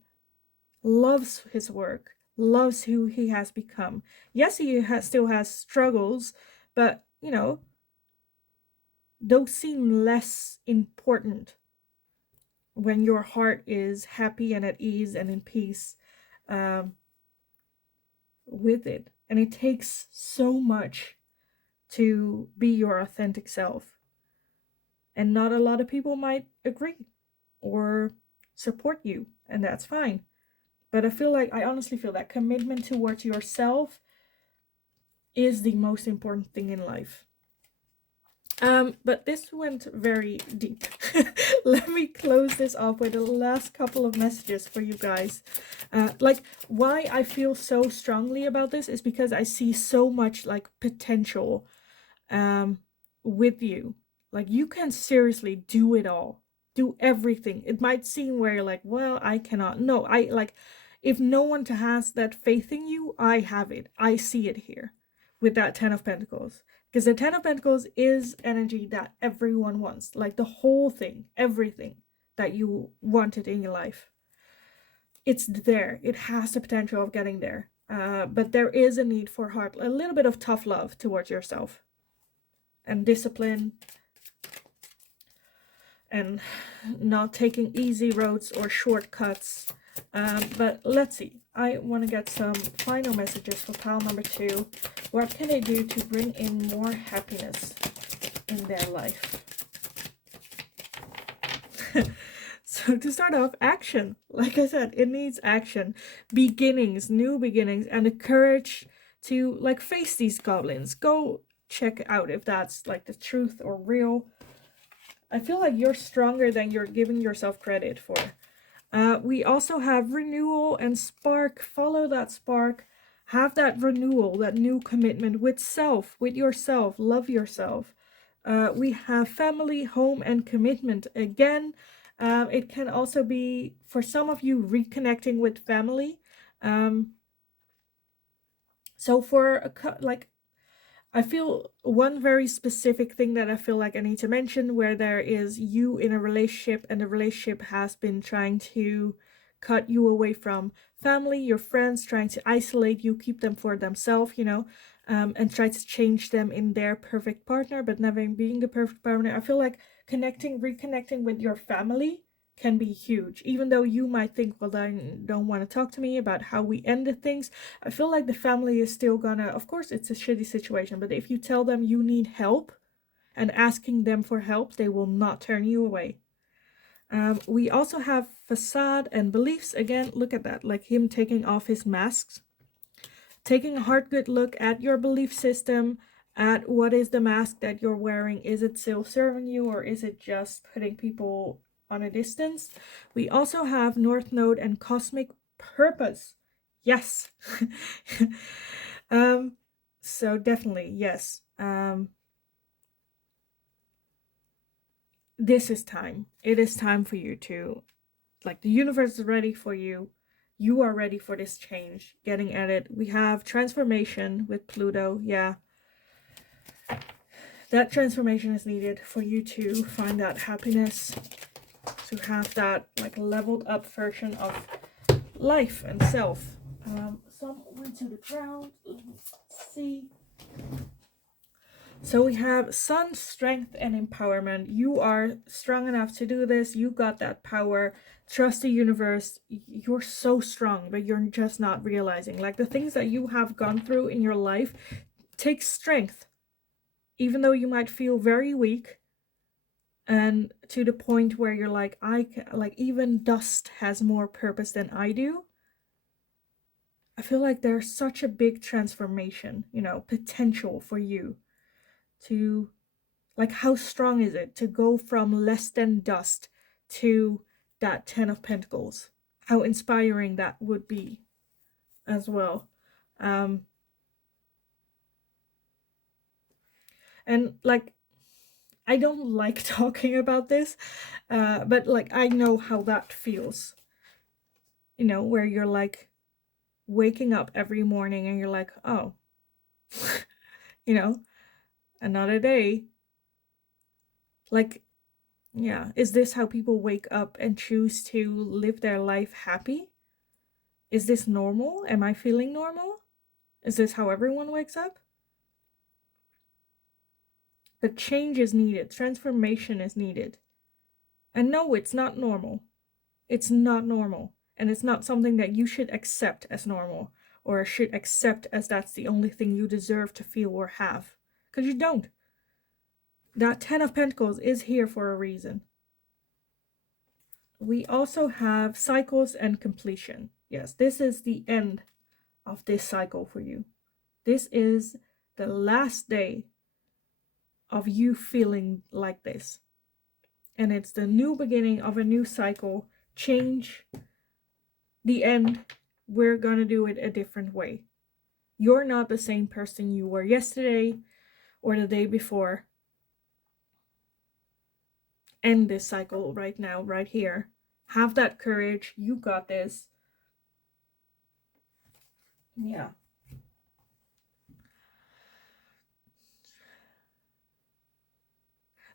loves his work, loves who he has become. Yes, he still has struggles, but, you know, those seem less important when your heart is happy and at ease and in peace with it. And it takes so much to be your authentic self. And not a lot of people might agree or support you, and that's fine. But I honestly feel that commitment towards yourself is the most important thing in life. But this went very deep. Let me close this off with the last couple of messages for you guys. Like, why I feel so strongly about this is because I see so much, like, potential with you. Like, you can seriously do it all. Do everything. It might seem where you're like, well, I cannot. No, if no one has that faith in you, I have it. I see it here with that 10 of Pentacles. Because the 10 of Pentacles is energy that everyone wants. Like, the whole thing, everything that you wanted in your life. It's there. It has the potential of getting there. But there is a need for a little bit of tough love towards yourself. And discipline. And not taking easy roads or shortcuts. But let's see. I want to get some final messages for pile number 2. What can they do to bring in more happiness in their life? So to start off, action. Like I said, it needs action, beginnings, new beginnings, and the courage to like face these goblins. Go check out if that's like the truth or real. I feel like you're stronger than you're giving yourself credit for. We also have renewal and spark. Follow that spark. Have that renewal, that new commitment with self, with yourself. Love yourself. We have family, home, and commitment. Again, it can also be, for some of you, reconnecting with family. So for like, I feel one very specific thing that I feel like I need to mention, where there is you in a relationship and the relationship has been trying to cut you away from family, your friends, trying to isolate you, keep them for themselves, and try to change them in their perfect partner, but never being the perfect partner. I feel like reconnecting with your family can be huge. Even though you might think, well, they don't want to talk to me about how we ended things, I feel like the family is still gonna, of course, it's a shitty situation, but if you tell them you need help and asking them for help, they will not turn you away. We also have facade and beliefs. Again, look at that, like him taking off his masks, taking a hard, good look at your belief system, at what is the mask that you're wearing. Is it still serving you, or is it just putting people on a distance? We also have North Node and cosmic purpose. Yes. um, so definitely, yes. This is time. It is time for you to, like, the universe is ready for you. You are ready for this change, getting at it. We have transformation with Pluto. Yeah. That transformation is needed for you to find that happiness, to have that like leveled up version of life and self. Some went to the ground. Let's see. So we have sun, strength, and empowerment. You are strong enough to do this. You got that power. Trust the universe. You're so strong, but you're just not realizing. Like the things that you have gone through in your life take strength. Even though you might feel very weak, and to the point where you're like, like even dust has more purpose than I do. I feel like there's such a big transformation, potential for you to, like, how strong is it to go from less than dust to that 10 of Pentacles? How inspiring that would be as well. And like, I don't like talking about this, but like, I know how that feels, where you're like waking up every morning and you're like, oh, another day. Like, yeah, is this how people wake up and choose to live their life happy? Is this normal? Am I feeling normal? Is this how everyone wakes up? But change is needed. Transformation is needed. And no, it's not normal. It's not normal. And it's not something that you should accept as normal, or should accept as that's the only thing you deserve to feel or have. Because you don't. That 10 of Pentacles is here for a reason. We also have cycles and completion. Yes, this is the end of this cycle for you. This is the last day of you feeling like this. And it's the new beginning of a new cycle. Change. The end. We're gonna do it a different way. You're not the same person you were yesterday or the day before. End this cycle right now, right here. Have that courage. You got this. Yeah.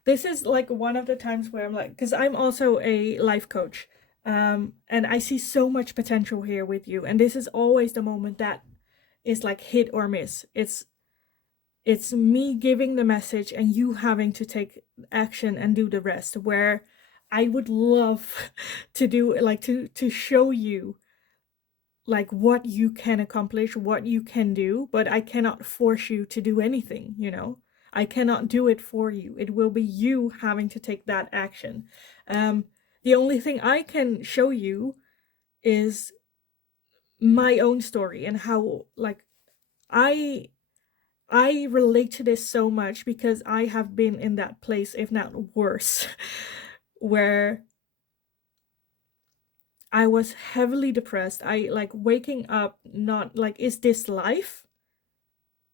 This is like one of the times where I'm like, because I'm also a life coach, and I see so much potential here with you. And this is always the moment that is like hit or miss. It's me giving the message and you having to take action and do the rest, where I would love to do, like, to show you like what you can accomplish, what you can do, but I cannot force you to do anything, I cannot do it for you. It will be you having to take that action. The only thing I can show you is my own story and how, like, I I relate to this so much because I have been in that place, if not worse, where I was heavily depressed. I like waking up, not like, is this life?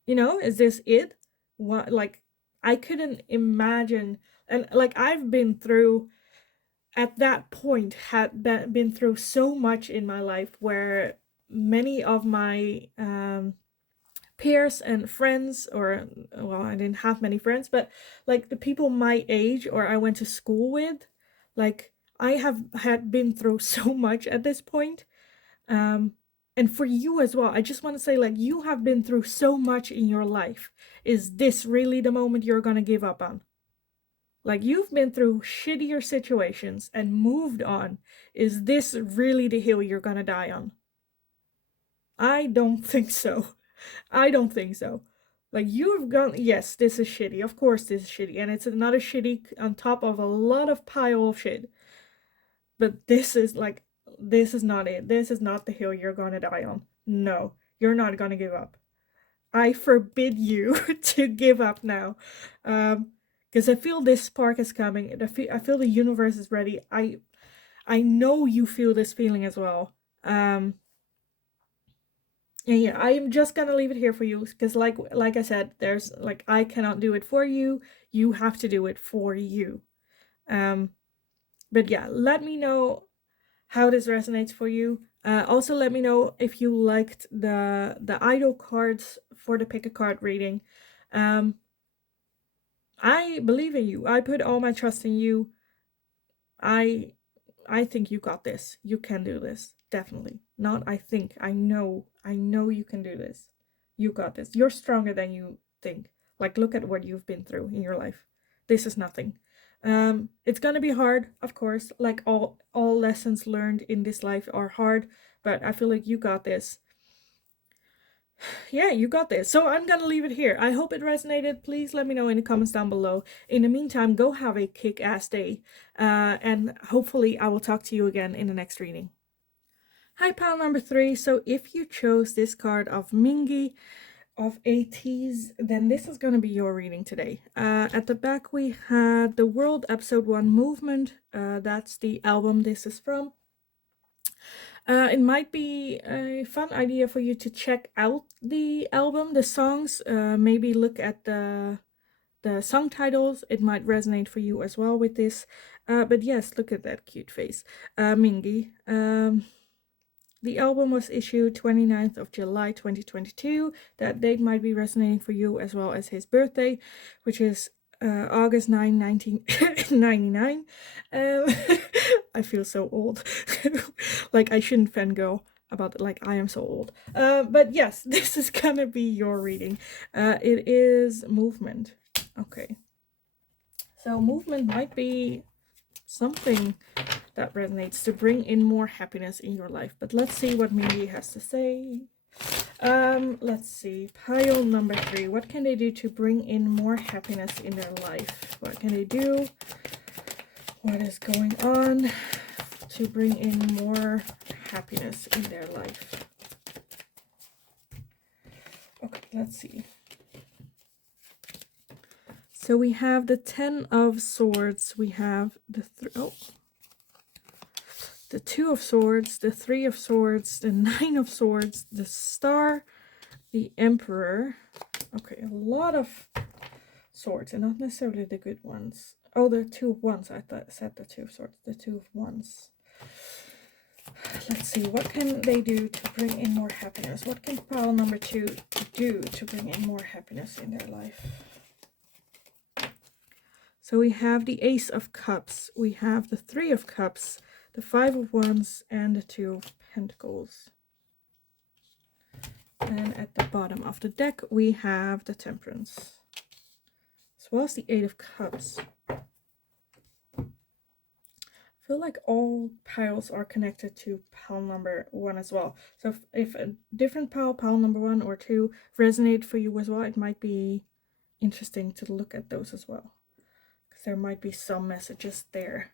You know, is this it? What, like, I couldn't imagine. And like, I've been through, at that point, had been through so much in my life where many of my peers and friends, or, well, I didn't have many friends, but like the people my age or I went to school with, like, I have had been through so much at this point. um and for you as well, I just want to say, like, you have been through so much in your life. Is this really the moment you're gonna give up on? Like, you've been through shittier situations and moved on. Is this really the hill you're gonna die on? I don't think so. I don't think so. Like, you've gone, yes, this is shitty. Of course, this is shitty. And it's another shitty on top of a lot of pile of shit. But this is like, this is not it. This is not the hill you're gonna die on. No, you're not gonna give up. I forbid you to give up now. Because I feel this spark is coming. I feel the universe is ready. I know you feel this feeling as well. And yeah, I'm just gonna leave it here for you because, like I said, there's like, I cannot do it for you. You have to do it for you. Um, but yeah, let me know how this resonates for you. Also, let me know if you liked the idol cards for the pick a card reading. I believe in you. I put all my trust in you. I I think you got this. You can do this. Definitely. Not I think. I know. I know you can do this. You got this. You're stronger than you think. Like, look at what you've been through in your life. This is nothing. It's gonna be hard, of course. Like, all lessons learned in this life are hard, but I feel like you got this. Yeah, you got this. So I'm gonna leave it here. I hope it resonated. Please let me know in the comments down below. In the meantime, go have a kick-ass day. And hopefully I will talk to you again in the next reading. Hi, pile number 3. So if you chose this card of Mingi of ATs, then this is going to be your reading today. At the back we had The World Episode 1 Movement. That's the album this is from. It might be a fun idea for you to check out the album, the songs, maybe look at the song titles. It might resonate for you as well with this. But yes, look at that cute face. Mingi. The album was issued 29th of July 2022. That date might be resonating for you, as well as his birthday, which is August 9, 1999. I feel so old. Like, I shouldn't fangirl about it, like I am so old. But yes, this is gonna be your reading. It is movement. Okay. So movement might be something that resonates to bring in more happiness in your life. But let's see what Mindy has to say. Let's see. Pile number 3. What can they do to bring in more happiness in their life? What can they do? What is going on to bring in more happiness in their life? Okay, let's see. So we have the 10 of Swords. We have the the 2 of Swords, the 3 of Swords, the 9 of Swords, the Star, the Emperor. Okay, a lot of swords, and not necessarily the good ones. Oh, the 2 of Wands. I said the 2 of Swords. The 2 of Wands. Let's see, what can they do to bring in more happiness? What can pile number 2 do to bring in more happiness in their life? So we have the Ace of Cups. We have the 3 of Cups, the 5 of Wands, and the 2 of Pentacles. And at the bottom of the deck, we have the Temperance, as well as the 8 of Cups. I feel like all piles are connected to pile number 1 as well. So if a different pile number 1 or 2, resonate for you as well, it might be interesting to look at those as well, because there might be some messages there.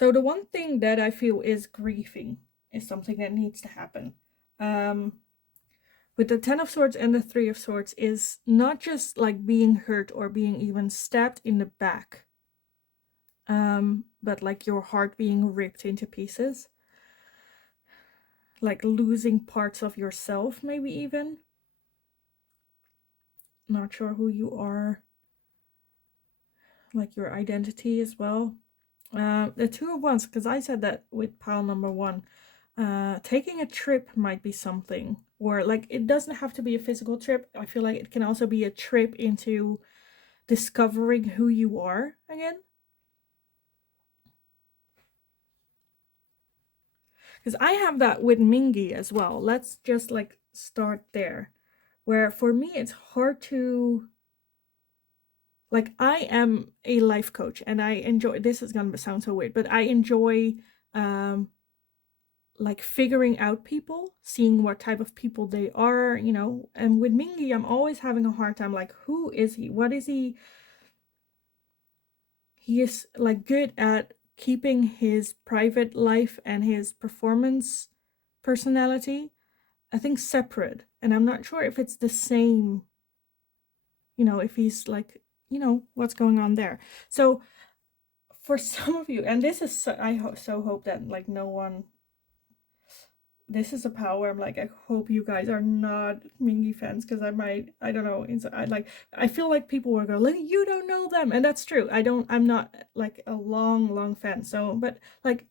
So the one thing that I feel is grieving is something that needs to happen. Um, with the Ten of Swords and the Three of Swords is not just like being hurt or being even stabbed in the back, but like your heart being ripped into pieces, like losing parts of yourself, maybe even. Not sure who you are, like your identity as well. The Two of Wands, because I said that with pile number one. Taking a trip might be something, or like it doesn't have to be a physical trip. I feel like it can also be a trip into discovering who you are again. Because I have that with Mingi as well. Let's just like start there. Where for me, it's hard to. Like, I am a life coach and I enjoy. This is gonna sound so weird, but I enjoy like figuring out people, seeing what type of people they are, you know. And with Mingi, I'm always having a hard time. Like, who is he? What is he? He is like good at keeping his private life and his performance personality, I think, separate. And I'm not sure if it's the same, you know, if he's like, you know, what's going on there. So for some of you, and this is, so hope that like no one, this is a power. I'm like, I hope you guys are not Mingy fans, because I might, I don't know, I feel like people will go, like, you don't know them. And that's true. I'm not like a long fan. So, but like,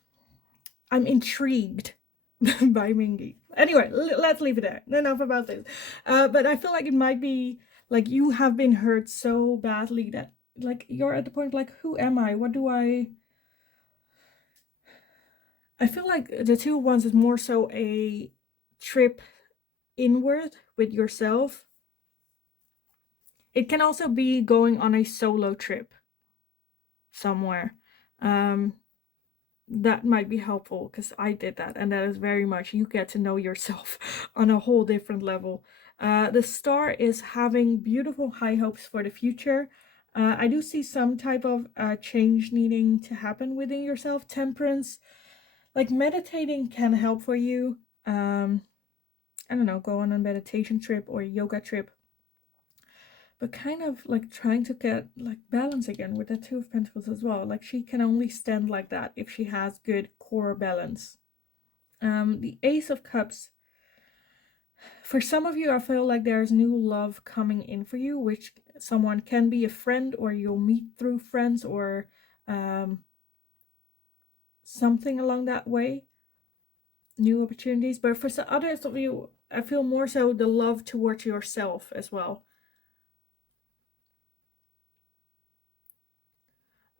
I'm intrigued by Mingy. Anyway, let's leave it there. Enough about this. But I feel like it might be like you have been hurt so badly that like you're at the point like, who am I? What do I feel like the Two of Wands is more so a trip inward with yourself. It can also be going on a solo trip somewhere. That might be helpful because I did that, and that is very much you get to know yourself on a whole different level. The Star is having beautiful high hopes for the future. I do see some type of change needing to happen within yourself. Temperance, like meditating can help for you. I don't know, go on a meditation trip or a yoga trip. But kind of like trying to get like balance again with the Two of Pentacles as well. Like she can only stand like that if she has good core balance. The Ace of Cups. For some of you, I feel like there's new love coming in for you, which someone can be a friend or you'll meet through friends or something along that way. New opportunities. But for some others of you, I feel more so the love towards yourself as well.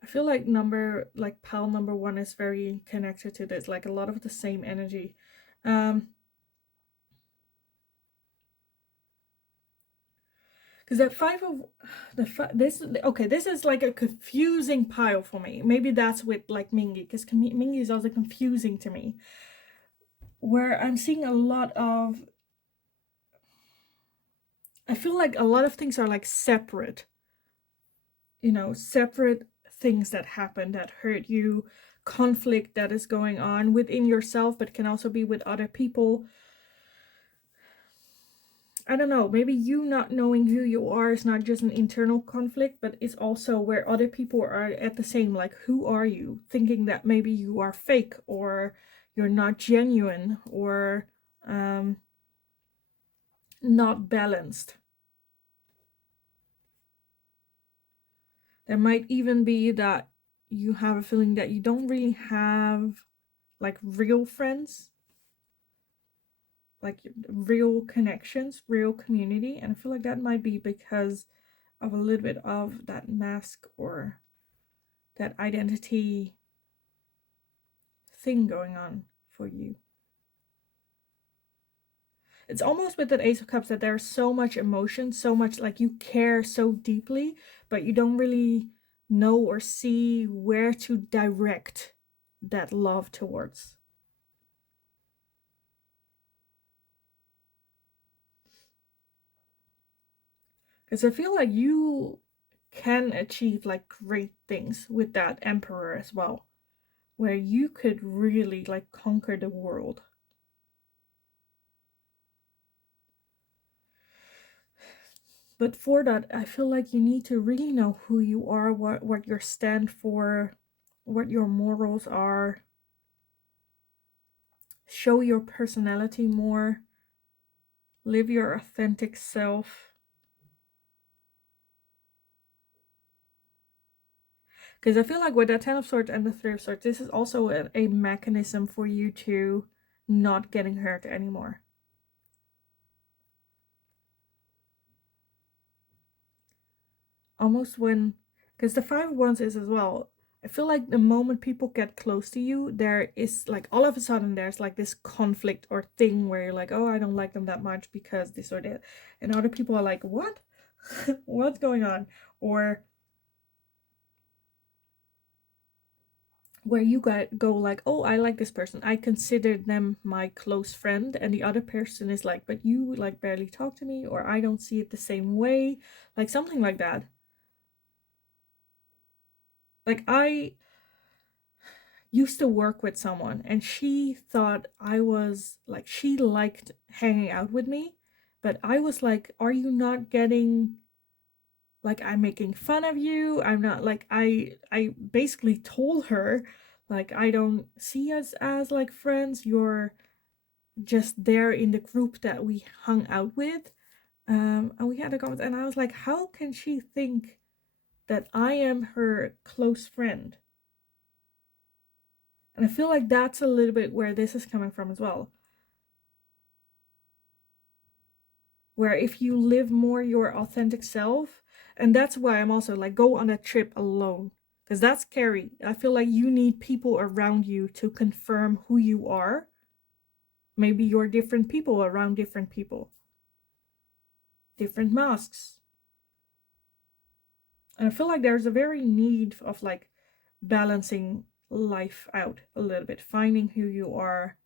I feel like pile number one is very connected to this, like a lot of the same energy. Because that five of this is like a confusing pile for me. Maybe that's with like Mingi, because Mingi is also confusing to me. Where I'm seeing a lot of, I feel like a lot of things are like separate. You know, separate things that happen that hurt you, conflict that is going on within yourself, but can also be with other people. I don't know, maybe you not knowing who you are is not just an internal conflict, but it's also where other people are at the same, like, who are you? Thinking that maybe you are fake or you're not genuine or not balanced. There might even be that you have a feeling that you don't really have like real friends, like real connections, real community. And I feel like that might be because of a little bit of that mask or that identity thing going on for you. It's almost with that Ace of Cups that there's so much emotion, so much like you care so deeply, but you don't really know or see where to direct that love towards. Because I feel like you can achieve like great things with that Emperor as well, where you could really like conquer the world. But for that, I feel like you need to really know who you are, what you stand for, what your morals are. Show your personality more. Live your authentic self. Because I feel like with that Ten of Swords and the Three of Swords, this is also a mechanism for you to not getting hurt anymore. Almost when, because the Five of Wands is as well, I feel like the moment people get close to you, there is like all of a sudden there's like this conflict or thing where you're like, oh, I don't like them that much because this or that. And other people are like, what? What's going on? Or where you go like, oh, I like this person, I consider them my close friend, and the other person is like, but you like barely talk to me, or I don't see it the same way, like something like that. Like I used to work with someone and she thought I was like, she liked hanging out with me, but I was like, are you not getting, like, I'm making fun of you, I'm not like, I basically told her like, I don't see us as like friends, you're just there in the group that we hung out with. And we had a comment, and I was like, how can she think that I am her close friend? And I feel like that's a little bit where this is coming from as well. Where if you live more your authentic self, and that's why I'm also like, go on a trip alone. Because that's scary. I feel like you need people around you to confirm who you are. Maybe you're different people around different people. Different masks. And I feel like there's a very need of like balancing life out a little bit, finding who you are.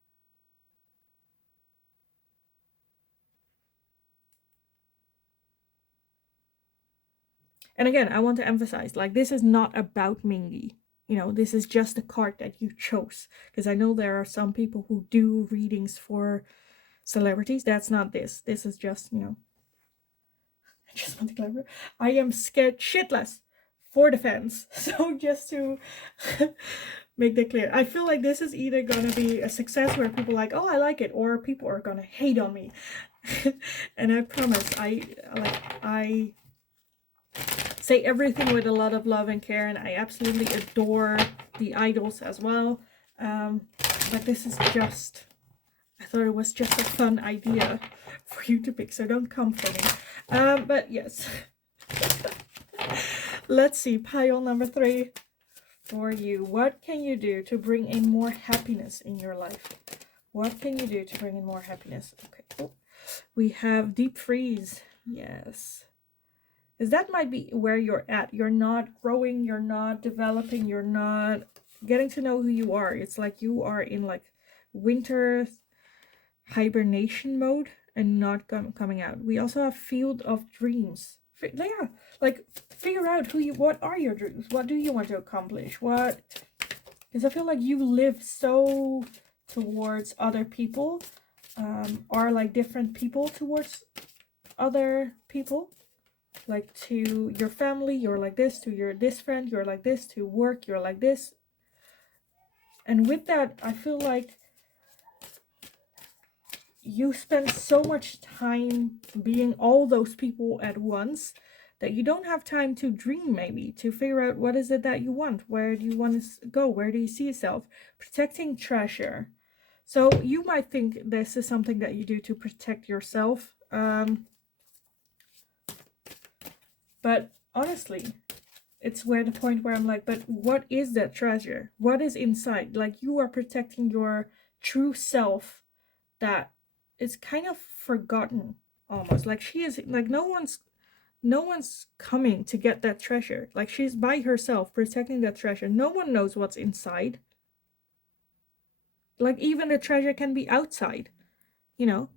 And again, I want to emphasize, like, this is not about Mingy. You know, this is just a card that you chose. Because I know there are some people who do readings for celebrities. That's not this. This is just, you know, I just want to clever. I am scared shitless for the fans. So just to make that clear, I feel like this is either gonna be a success where people are like, oh, I like it, or people are gonna hate on me. And I promise, I say everything with a lot of love and care, and I absolutely adore the idols as well. But this is just, I thought it was just a fun idea for you to pick, so don't come for me. But yes. Let's see, pile number 3 for you. What can you do to bring in more happiness in your life? What can you do to bring in more happiness? Okay. Oh, we have deep freeze. Yes. Because that might be where you're at. You're not growing, you're not developing, you're not getting to know who you are. It's like you are in like winter hibernation mode and not coming out. We also have field of dreams. Yeah, like figure out what are your dreams? What do you want to accomplish? What, because I feel like you live so towards other people, or like different people towards other people. Like to your family, you're like this, to your this friend, you're like this, to work, you're like this. And with that, I feel like you spend so much time being all those people at once that you don't have time to dream, maybe to figure out what is it that you want, where do you want to go, where do you see yourself. Protecting treasure. So you might think this is something that you do to protect yourself, but honestly, it's where the point where I'm like, but what is that treasure? What is inside? Like, you are protecting your true self that is kind of forgotten almost. Like, she is like, no one's coming to get that treasure. Like, she's by herself protecting that treasure. No one knows what's inside. Like, even the treasure can be outside, you know,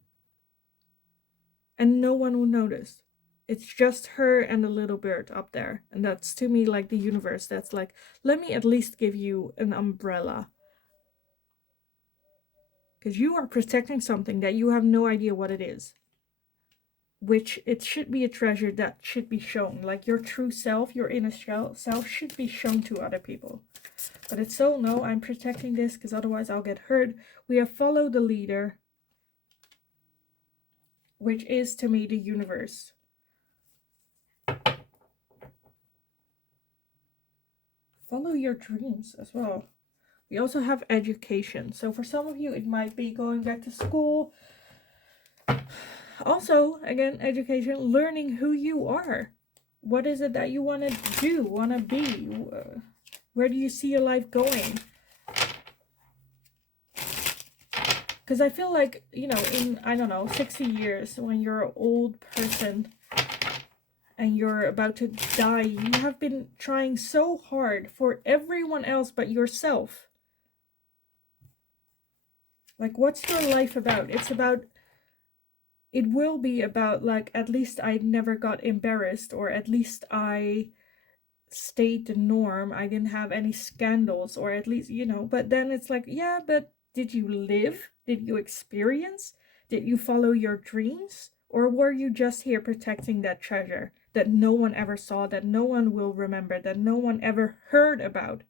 and no one will notice. It's just her and the little bird up there. And that's to me like the universe. That's like, let me at least give you an umbrella. Because you are protecting something that you have no idea what it is. Which it should be a treasure that should be shown. Like your true self, your inner self should be shown to other people. But it's so, no, I'm protecting this because otherwise I'll get hurt. We have followed the leader, which is to me the universe. Follow your dreams as well. We also have education. So for some of you, it might be going back to school. Also, again, education, learning who you are. What is it that you want to do, want to be? Where do you see your life going? Because I feel like, you know, in, I don't know, 60 years, when you're an old person and you're about to die, you have been trying so hard for everyone else but yourself. Like, what's your life about? It's about, it will be about, like, at least I never got embarrassed, or at least I stayed the norm. I didn't have any scandals, or at least, you know, but then it's like, yeah, but did you live? Did you experience? Did you follow your dreams? Or were you just here protecting that treasure that no one ever saw, that no one will remember, that no one ever heard about?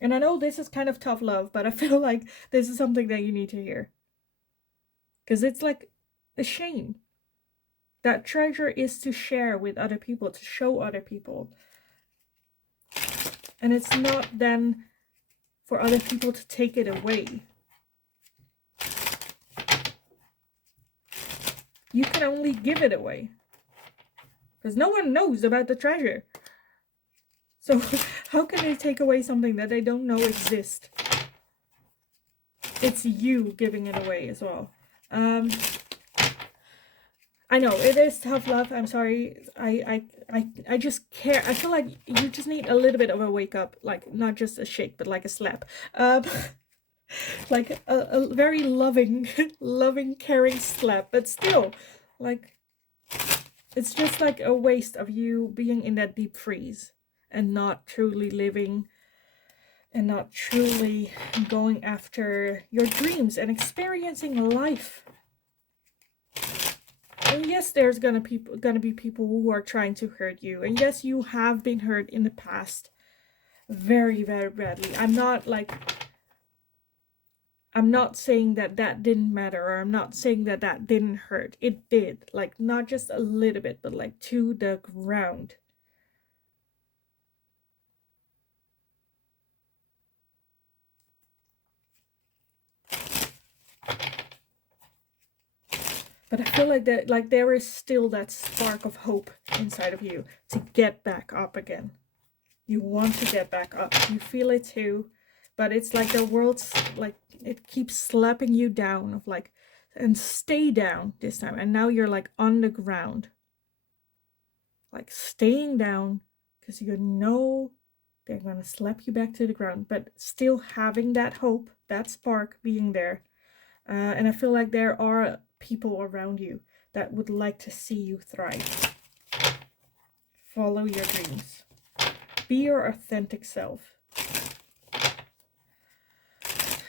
And I know this is kind of tough love, but I feel like this is something that you need to hear. Because it's like a shame. That treasure is to share with other people, to show other people. And it's not then for other people to take it away. You can only give it away. Because no one knows about the treasure. So how can they take away something that they don't know exists? It's you giving it away as well. I know it is tough love. I'm sorry. I just care. I feel like you just need a little bit of a wake up, like not just a shake, but like a slap. Like a very loving, loving, caring slap. But still, like, it's just like a waste of you being in that deep freeze and not truly living and not truly going after your dreams and experiencing life. And yes, there's gonna be people who are trying to hurt you. And yes, you have been hurt in the past very, very badly. I'm not saying that that didn't matter, or I'm not saying that that didn't hurt. It did. Like, not just a little bit, but like to the ground. But I feel like that, like, there is still that spark of hope inside of you to get back up again. You want to get back up. You feel it too. But it's like the world's, like, it keeps slapping you down of like, and stay down this time. And now you're like on the ground. Like staying down because you know they're going to slap you back to the ground. But still having that hope, that spark being there. And I feel like there are people around you that would like to see you thrive. Follow your dreams. Be your authentic self.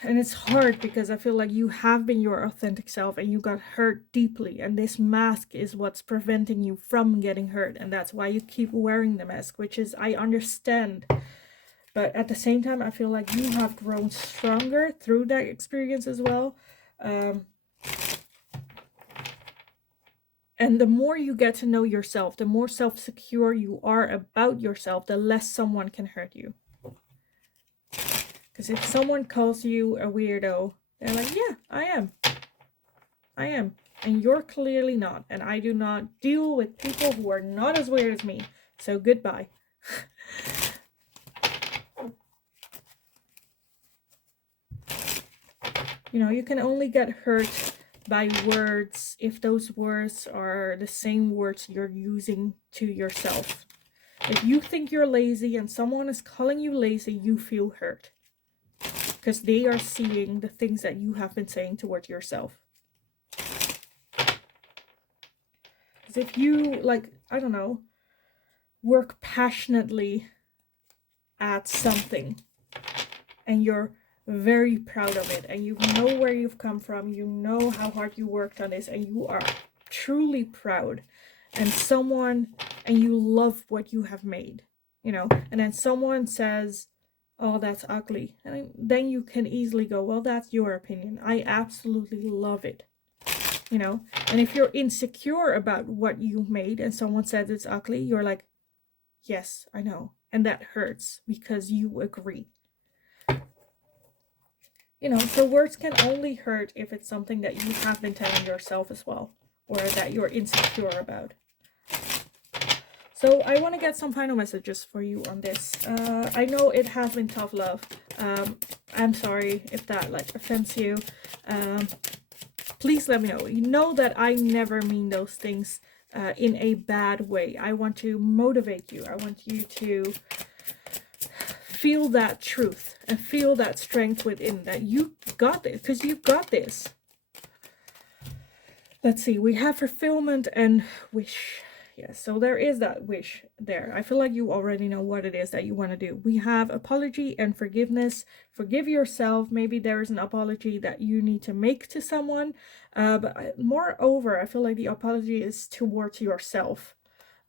And it's hard because I feel like you have been your authentic self and you got hurt deeply. And this mask is what's preventing you from getting hurt. And that's why you keep wearing the mask, which is, I understand. But at the same time, I feel like you have grown stronger through that experience as well. And the more you get to know yourself, the more self-secure you are about yourself, the less someone can hurt you. Because if someone calls you a weirdo, they're like, yeah, I am. I am. And you're clearly not. And I do not deal with people who are not as weird as me. So goodbye. You know, you can only get hurt by words if those words are the same words you're using to yourself. If you think you're lazy and someone is calling you lazy, you feel hurt. Because they are seeing the things that you have been saying towards yourself. Because if you, like, I don't know, work passionately at something and you're very proud of it and you know where you've come from, you know how hard you worked on this, and you are truly proud, and you love what you have made, you know, and then someone says, oh, that's ugly, and then you can easily go, well, that's your opinion, I absolutely love it, you know. And if you're insecure about what you made and someone says it's ugly, you're like, yes, I know, and that hurts because you agree. You know, so words can only hurt if it's something that you have been telling yourself as well, or that you're insecure about. So I want to get some final messages for you on this. I know it has been tough love. I'm sorry if that like offends you. Please let me know. You know that I never mean those things in a bad way. I want to motivate you. I want you to feel that truth and feel that strength within, that you got this, because you've got this. Let's see, we have fulfillment and wish. Yes, so there is that wish there. I feel like you already know what it is that you want to do. We have apology and forgiveness. Forgive yourself. Maybe there is an apology that you need to make to someone. But moreover, I feel like the apology is towards yourself.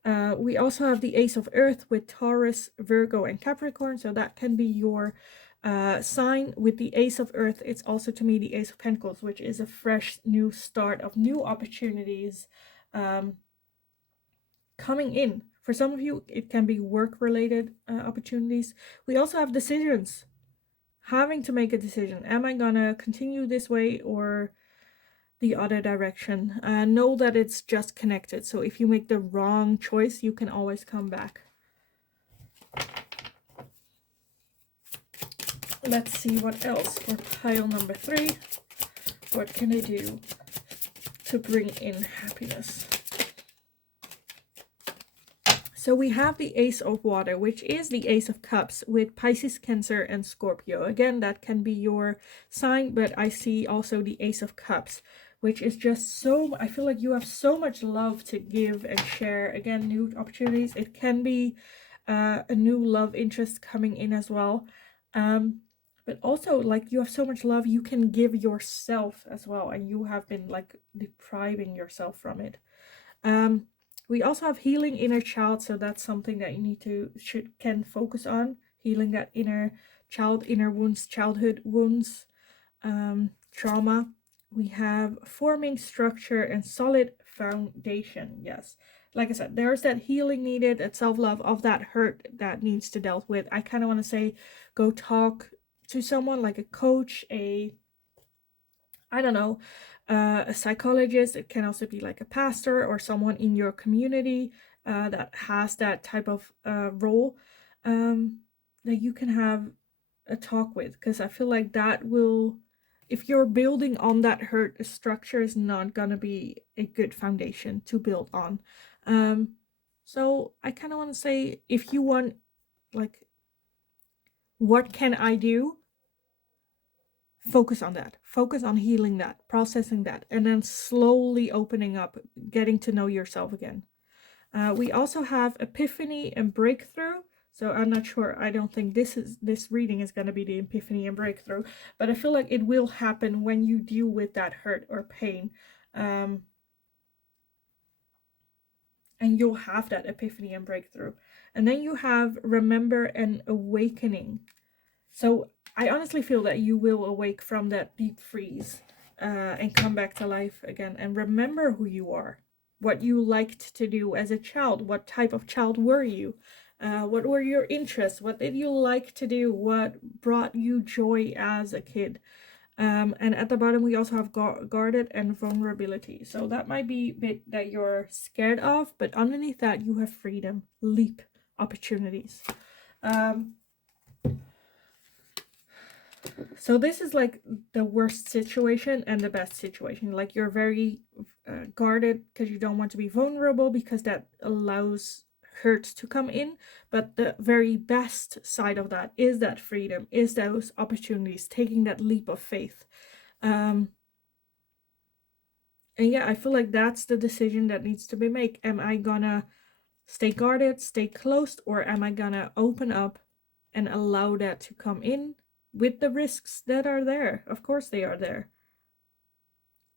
We also have the Ace of Earth with Taurus, Virgo, and Capricorn. So that can be your sign. With the Ace of Earth, it's also to me the Ace of Pentacles, which is a fresh new start of new opportunities coming in. For some of you, it can be work-related opportunities. We also have decisions. Having to make a decision. Am I gonna continue this way or the other direction? Know that it's just connected. So if you make the wrong choice, you can always come back. Let's see what else for pile number 3. What can I do to bring in happiness? So we have the Ace of Water, which is the Ace of Cups with Pisces, Cancer, and Scorpio. Again, that can be your sign, but I see also the Ace of Cups, which is just so, I feel like you have so much love to give and share. Again, new opportunities. It can be a new love interest coming in as well. But also, like, you have so much love you can give yourself as well, and you have been like depriving yourself from it. We also have healing inner child, so that's something that you can focus on, healing that inner child, inner wounds, childhood wounds, trauma. We have forming structure and solid foundation. Yes, like I said, there's that healing needed, that self-love of that hurt that needs to dealt with. I kind of want to say, go talk to someone like a coach, I don't know, a psychologist. It can also be like a pastor or someone in your community that has that type of role that you can have a talk with, because I feel like that will, if you're building on that hurt, the structure is not gonna be a good foundation to build on. So I kind of want to say, if you want, like, what can I do? Focus on that. Focus on healing that, processing that, and then slowly opening up, getting to know yourself again. We also have epiphany and breakthrough. So I'm not sure. I don't think this reading is going to be the epiphany and breakthrough, but I feel like it will happen when you deal with that hurt or pain. And you'll have that epiphany and breakthrough. And then you have remember and awakening. So I honestly feel that you will awake from that deep freeze and come back to life again, and remember who you are, what you liked to do as a child, what type of child were you, what were your interests, what did you like to do, what brought you joy as a kid. And at the bottom we also have guarded and vulnerability. So that might be a bit that you're scared of, but underneath that you have freedom, leap, opportunities. So this is like the worst situation and the best situation. Like, you're very guarded because you don't want to be vulnerable, because that allows hurt to come in. But the very best side of that is that freedom, is those opportunities, taking that leap of faith. And And yeah, I feel like that's the decision that needs to be made. Am I gonna stay guarded, stay closed, or am I gonna open up and allow that to come in with the risks that are there? Of course, they are there.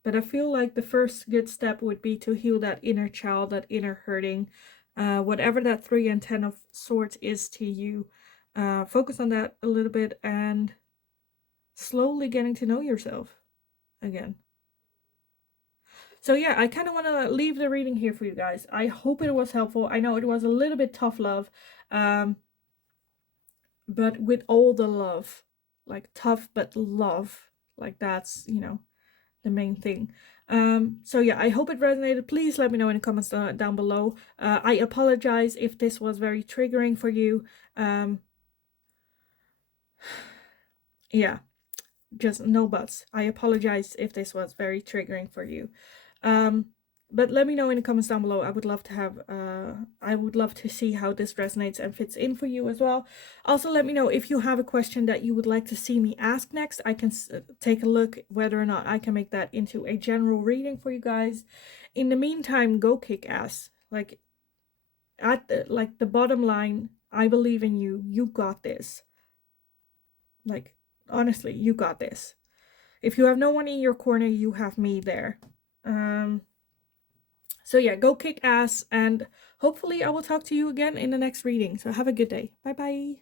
But I feel like the first good step would be to heal that inner child, that inner hurting, whatever that 3 and 10 of swords is to you. Focus on that a little bit and slowly getting to know yourself again. So yeah, I kind of want to leave the reading here for you guys. I hope it was helpful. I know it was a little bit tough love, but with all the love, like tough but love, like that's, the main thing. So yeah, I hope it resonated. Please let me know in the comments down below. I apologize if this was very triggering for you. Yeah, just no buts. I apologize if this was very triggering for you. But let me know in the comments down below. I would love to have I would love to see how this resonates and fits in for you as well. Also, let me know if you have a question that you would like to see me ask next. I can take a look whether or not I can make that into a general reading for you guys. In the meantime, go kick ass. Like at the bottom line, I believe in you. You got this. Like honestly, you got this. If you have no one in your corner, you have me there. So yeah, go kick ass, and hopefully I will talk to you again in the next reading. So have a good day. Bye bye.